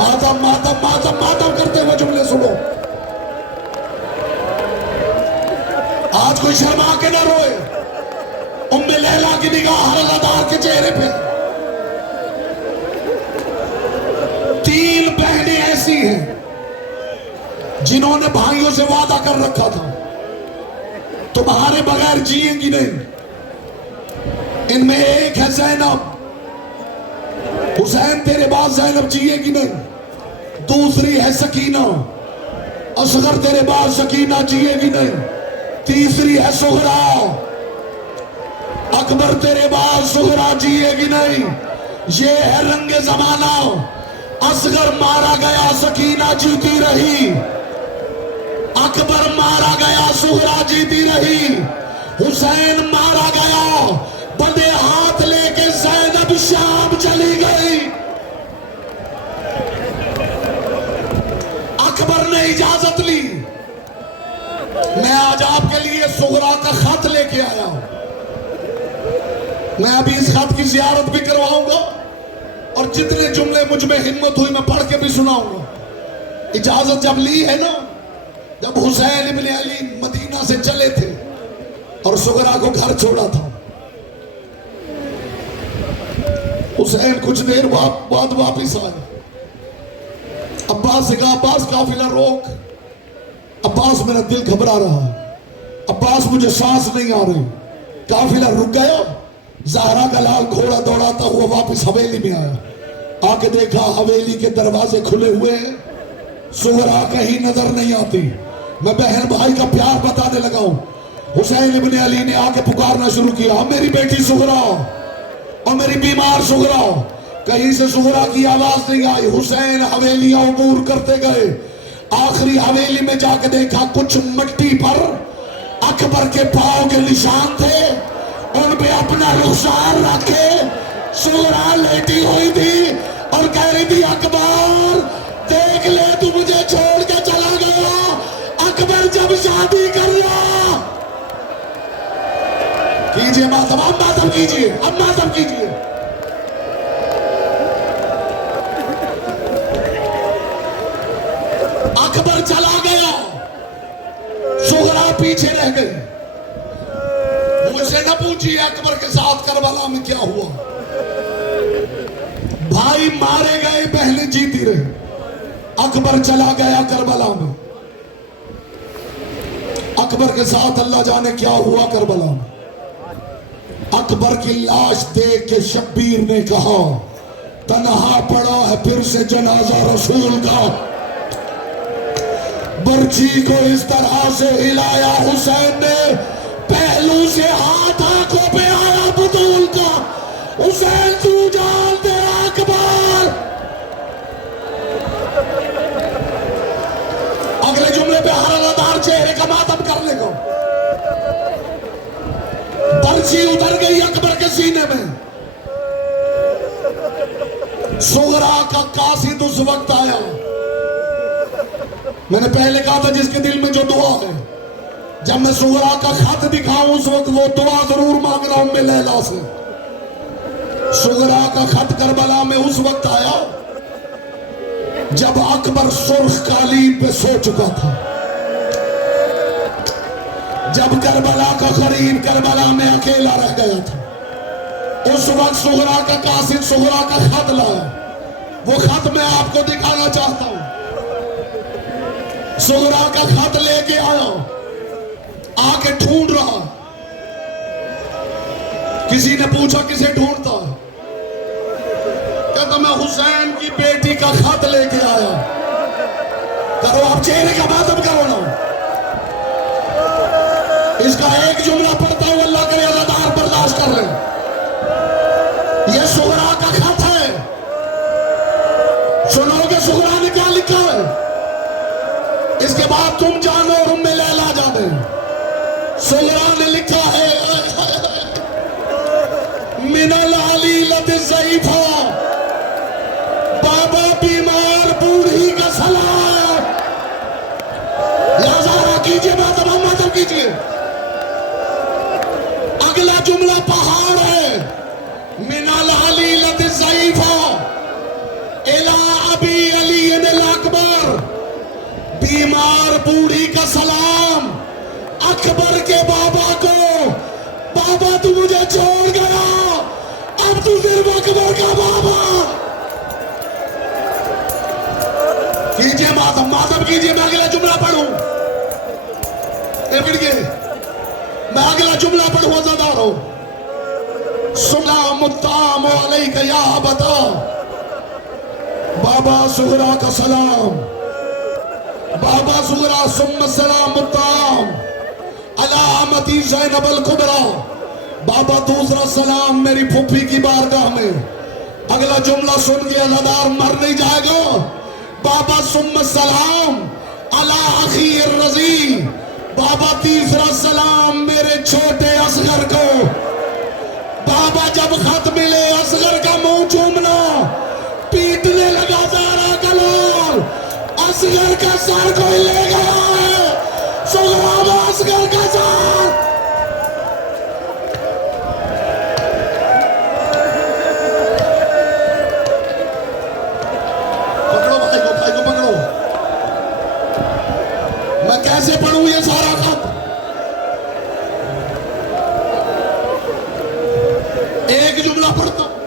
मातम मातम मातम मातम करते हुए जुमले सुनो। आज कोई शर्मा के न रोए। उम्मे लैला की निगाह हलदार के चेहरे पे। 3 बहनें ऐसी हैं जिन्होंने भाइयों से वादा कर रखा था तुम्हारे बगैर जिएंगी नहीं। इनमें एक है जैनब, हुसैन तेरे बाद जैनब जिएगी नहीं। दूसरी है सकीना, असगर तेरे बाद सकीना जिएगी नहीं। तीसरी है सुहरा, अकबर तेरे बाद सुहरा जिएगी नहीं। ये है रंगे जमाना। असगर मारा गया सकीना जीती रही, अकबर मारा गया सुहरा जीती रही, हुसैन मारा गया बंदे हाथ लेके ज़ैनब शाम चली गई। अकबर ने इजाजत ली। मैं आज आपके लिए सुहरा का खत लेके आया हूं। मैं अभी इस खत की जियारत भी करवाऊंगा और जितने जुमले मुझ में हिम्मत हुई मैं पढ़ के भी सुनाऊंगा। इजाजत जब ली है ना, जब हुसैन इब्ने अली मदीना से चले थे और सुगरा को घर छोड़ा था, हुसैन कुछ देर बाद वापिस आए। अब्बास से कहा अब्बास काफिला रोक। अब्बास मेरा दिल घबरा रहा है, अब्बास मुझे सांस नहीं आ रही। काफिला रुक गया। ज़हरा का लाल घोड़ा दौड़ाता हुआ वापस हवेली में आया। आके देखा हवेली के दरवाजे खुले हुए हैं, सुहरा कहीं नजर नहीं आती। मैं बहन भाई का प्यार बताने लगा हूं। हुसैन इब्ने अली ने आके पुकारना शुरू किया, मेरी बेटी सुहरा और मेरी बीमार सुहरा। कहीं से सुहरा की आवाज नहीं आई। हुसैन हवेलियां अबूर करते गए। आखिरी हवेली में जाके देखा कुछ मिट्टी पर अकबर के पांव के निशान थे, उन पे अपना रुखसार रखे सुहरा लेटी हुई थी और कह रही थी अकबर देख ले तू मुझे छोड़ के चला गया। अकबर जब शादी कर रहा कीजिए मातम, अब मातम कीजिए, अब मातम कीजिए। अकबर चला गया, सुहरा पीछे रह गई। मुझसे न पूछिए अकबर के साथ करबला में क्या हुआ। भाई मारे गए, बहनें जीती रही। अकबर चला गया करबला में। अकबर के साथ अल्लाह जाने क्या हुआ करबला में। अकबर की लाश देख के शब्बीर ने कहा तन्हा पड़ा है फिर से जनाजा रसूल का। बर्छी को इस तरह से हिलाया हुसैन ने, पहलू से हाथ आंखों पे आया बतूल का। हुसैन तू जान तेरा अकबर। अगले जुमले पे हरदार चेहरे का मातम करने को बर्छी उतर गई अकबर के सीने में। सुगरा का कासिद उस वक्त आया। मैंने पहले कहा था जिसके दिल में जो दुआ है, जब मैं सुगरा का खत दिखाऊं उस वक्त वो दुआ जरूर मांग रहा हूं मैं लैला से। सुगरा का खत करबला में उस वक्त आया जब अकबर सुर्ख कालीन पे सो चुका था, जब करबला का करीब करबला में अकेला रह गया था, उस वक्त सुहरा का कासिद सुहरा का खत लाया। वो खत मैं आपको दिखाना चाहता हूं। सुहरा का खत लेके आया, आके ढूंढ रहा। किसी ने पूछा किसे ढूंढता है? कहता मैं हुसैन की बेटी का खत लेके आया। करो आप चेहरे का मातम करो ना। इसका एक जुमला पढ़ता हूं, अल्लाह करे अदादार बर्दाश्त कर ले। यह सुहरा का खत है, सुनोगे सुहरा ने क्या लिखा है? इसके बाद तुम जानो और उम्मे लैला जाने। सुहरा ने लिखा है, मिनल अली लत ज़ईफ़ा, बाबा बीमार बूढ़ी का सलाम। लाज़ारा कीजिए, मातम कीजिए। अगला जुमला पहाड़ है, मिनल अली लत ज़ईफ़ा इला अबी अली अल अकबर, बीमार बूढ़ी का सलाम अकबर के बाबा को। बाबा तू मुझे छोड़ गया, अब तू सिर्फ अकबर का बाबा। कीजिए मातम कीजिए। मैं अगला जुमला पढ़ूं, मैं अगला जुमला पढ़ूं, वज़ादार हो। सलाम ताम अलैका या बता, बाबा सुहरा का सलाम। बाबा सुहरा सुम्मा सलाम ताम अलामती ज़ैनब अल कुबरा। बाबा दूसरा सलाम मेरी फुफ्फी की बारगाह में। अगला जुमला सुन के अज़ादार मर नहीं जाएगा। बाबा सुम्मा सलाम अला अखी रज़ी। बाबा तीसरा सलाम मेरे छोटे असगर को। बाबा जब खत मिले असगर का मुंह चूमना, पीटने लगा ज़ारा का लाल। असगर का सर कोई ले गया है, सुहरा असगर का सर। पकड़ो भाई को पकड़ो। मैं कैसे पढ़ूं ये सारा खत? एक जुमला पढ़ता हूं।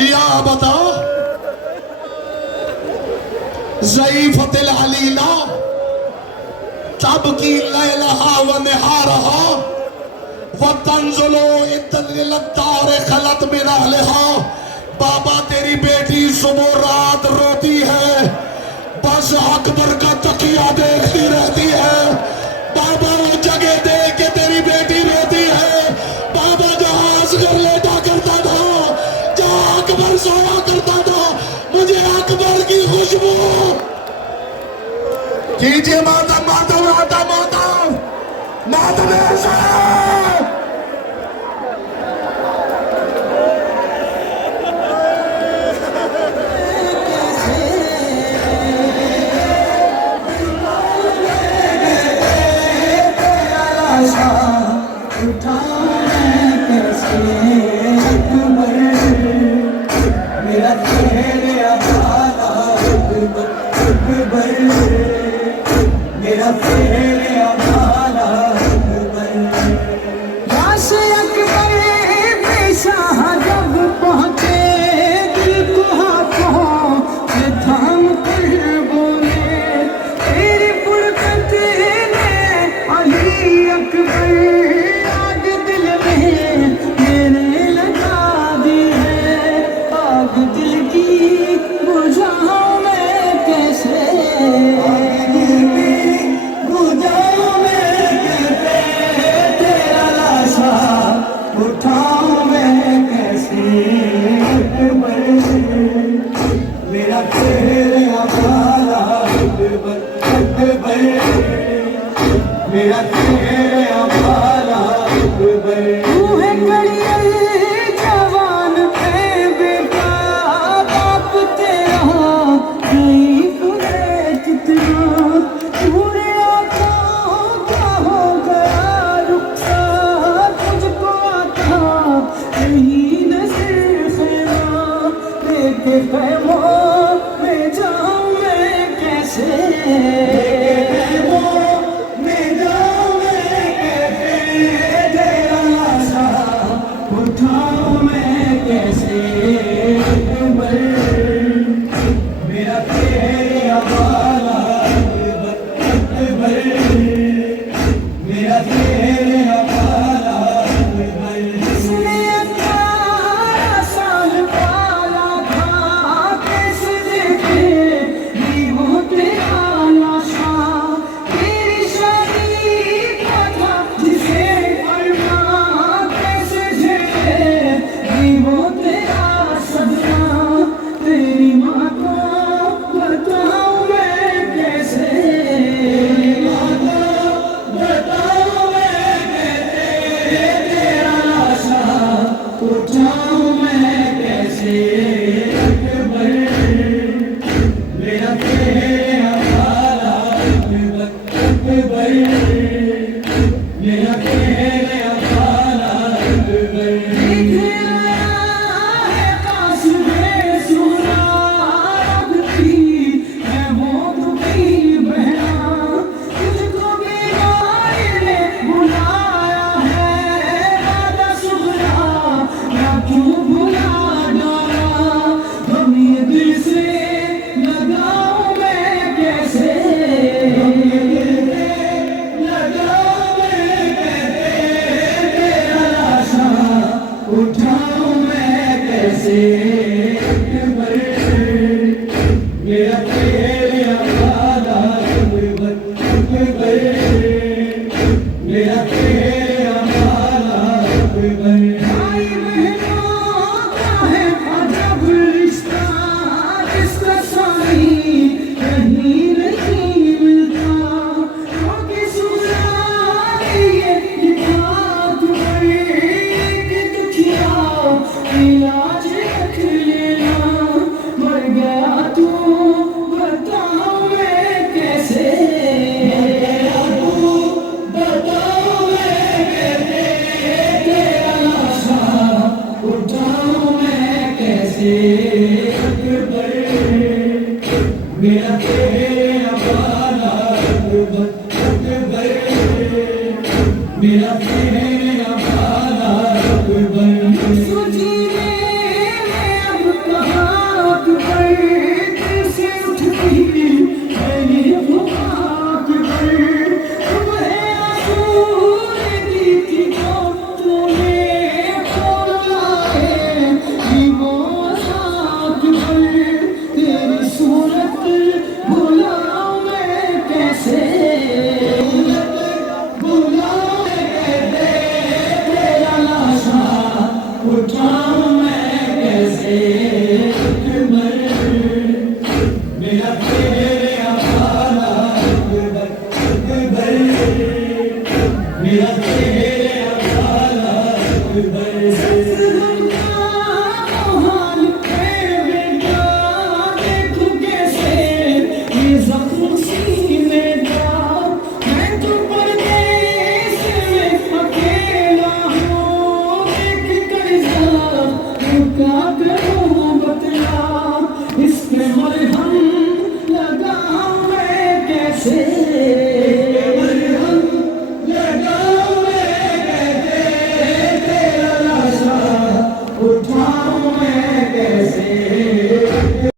या बता ज़ईफ़तल अलीला, तब की लैलहा व निहारहा व तंज़ुलो इत्तलतार खलत मिन अहलिहा। बाबा तेरी बेटी सुबह रात रोती है, बस अकबर का तकिया देखती रहती है। बाबा वो जगह देख के तेरी बेटी रोती है। बाबा जहां असगर लेटा करता था, जहां अकबर सोया करता था, मुझे अकबर की खुशबू। कीजिए मातम मातम मातम मातम मातम ऐसा। बुझाऊं मैं के खैमों में जाऊं मैं कैसे, खैमों में जाऊं मैं कैसे, तेरा लाशा उठाऊं मैं कैसे, मेरा तेरा वाला मेरा तेरा वाला जिसने 18 साल पाला था, कैसे देखे वो तेरा लाशा, तेरी शादी का था जिसे अरमान, कैसे झेले वो तेरा सदमा, तेरी माँ को बताऊं मैं कैसे, माँ को बताऊं मैं कैसे, तेरा लाशा उठाऊं मैं कैसे, अकबर मेरा तेरा वाला अकबर मेरा तेरा वाला अकबर, देख आया है पास में सुना रखती है वो दुखी बहना, तुझको बीमारी ने बुलाया है, वादा सुबह या क्यों भुला डाला, हम ये दिल से लगाऊं मैं कैसे, हम ये दिल से लगाऊं मैं कैसे, तेरा लाशा उठाऊं मैं कैसे, अकबर मेरा तेरा वाला अकबर, अकबर मेरा तेरा वाला अकबर, भाई बहनों का है अजब रिश्ता, जिसका सानी कहीं नहीं मिलता, क्योंकि सुना ये बात बड़ी एक दुखिया इलाज रख लेना, मर गया तू बताऊं मैं कैसे, मर गया तू बताऊं मैं कैसे, तेरा लाशा उठाऊं मैं कैसे,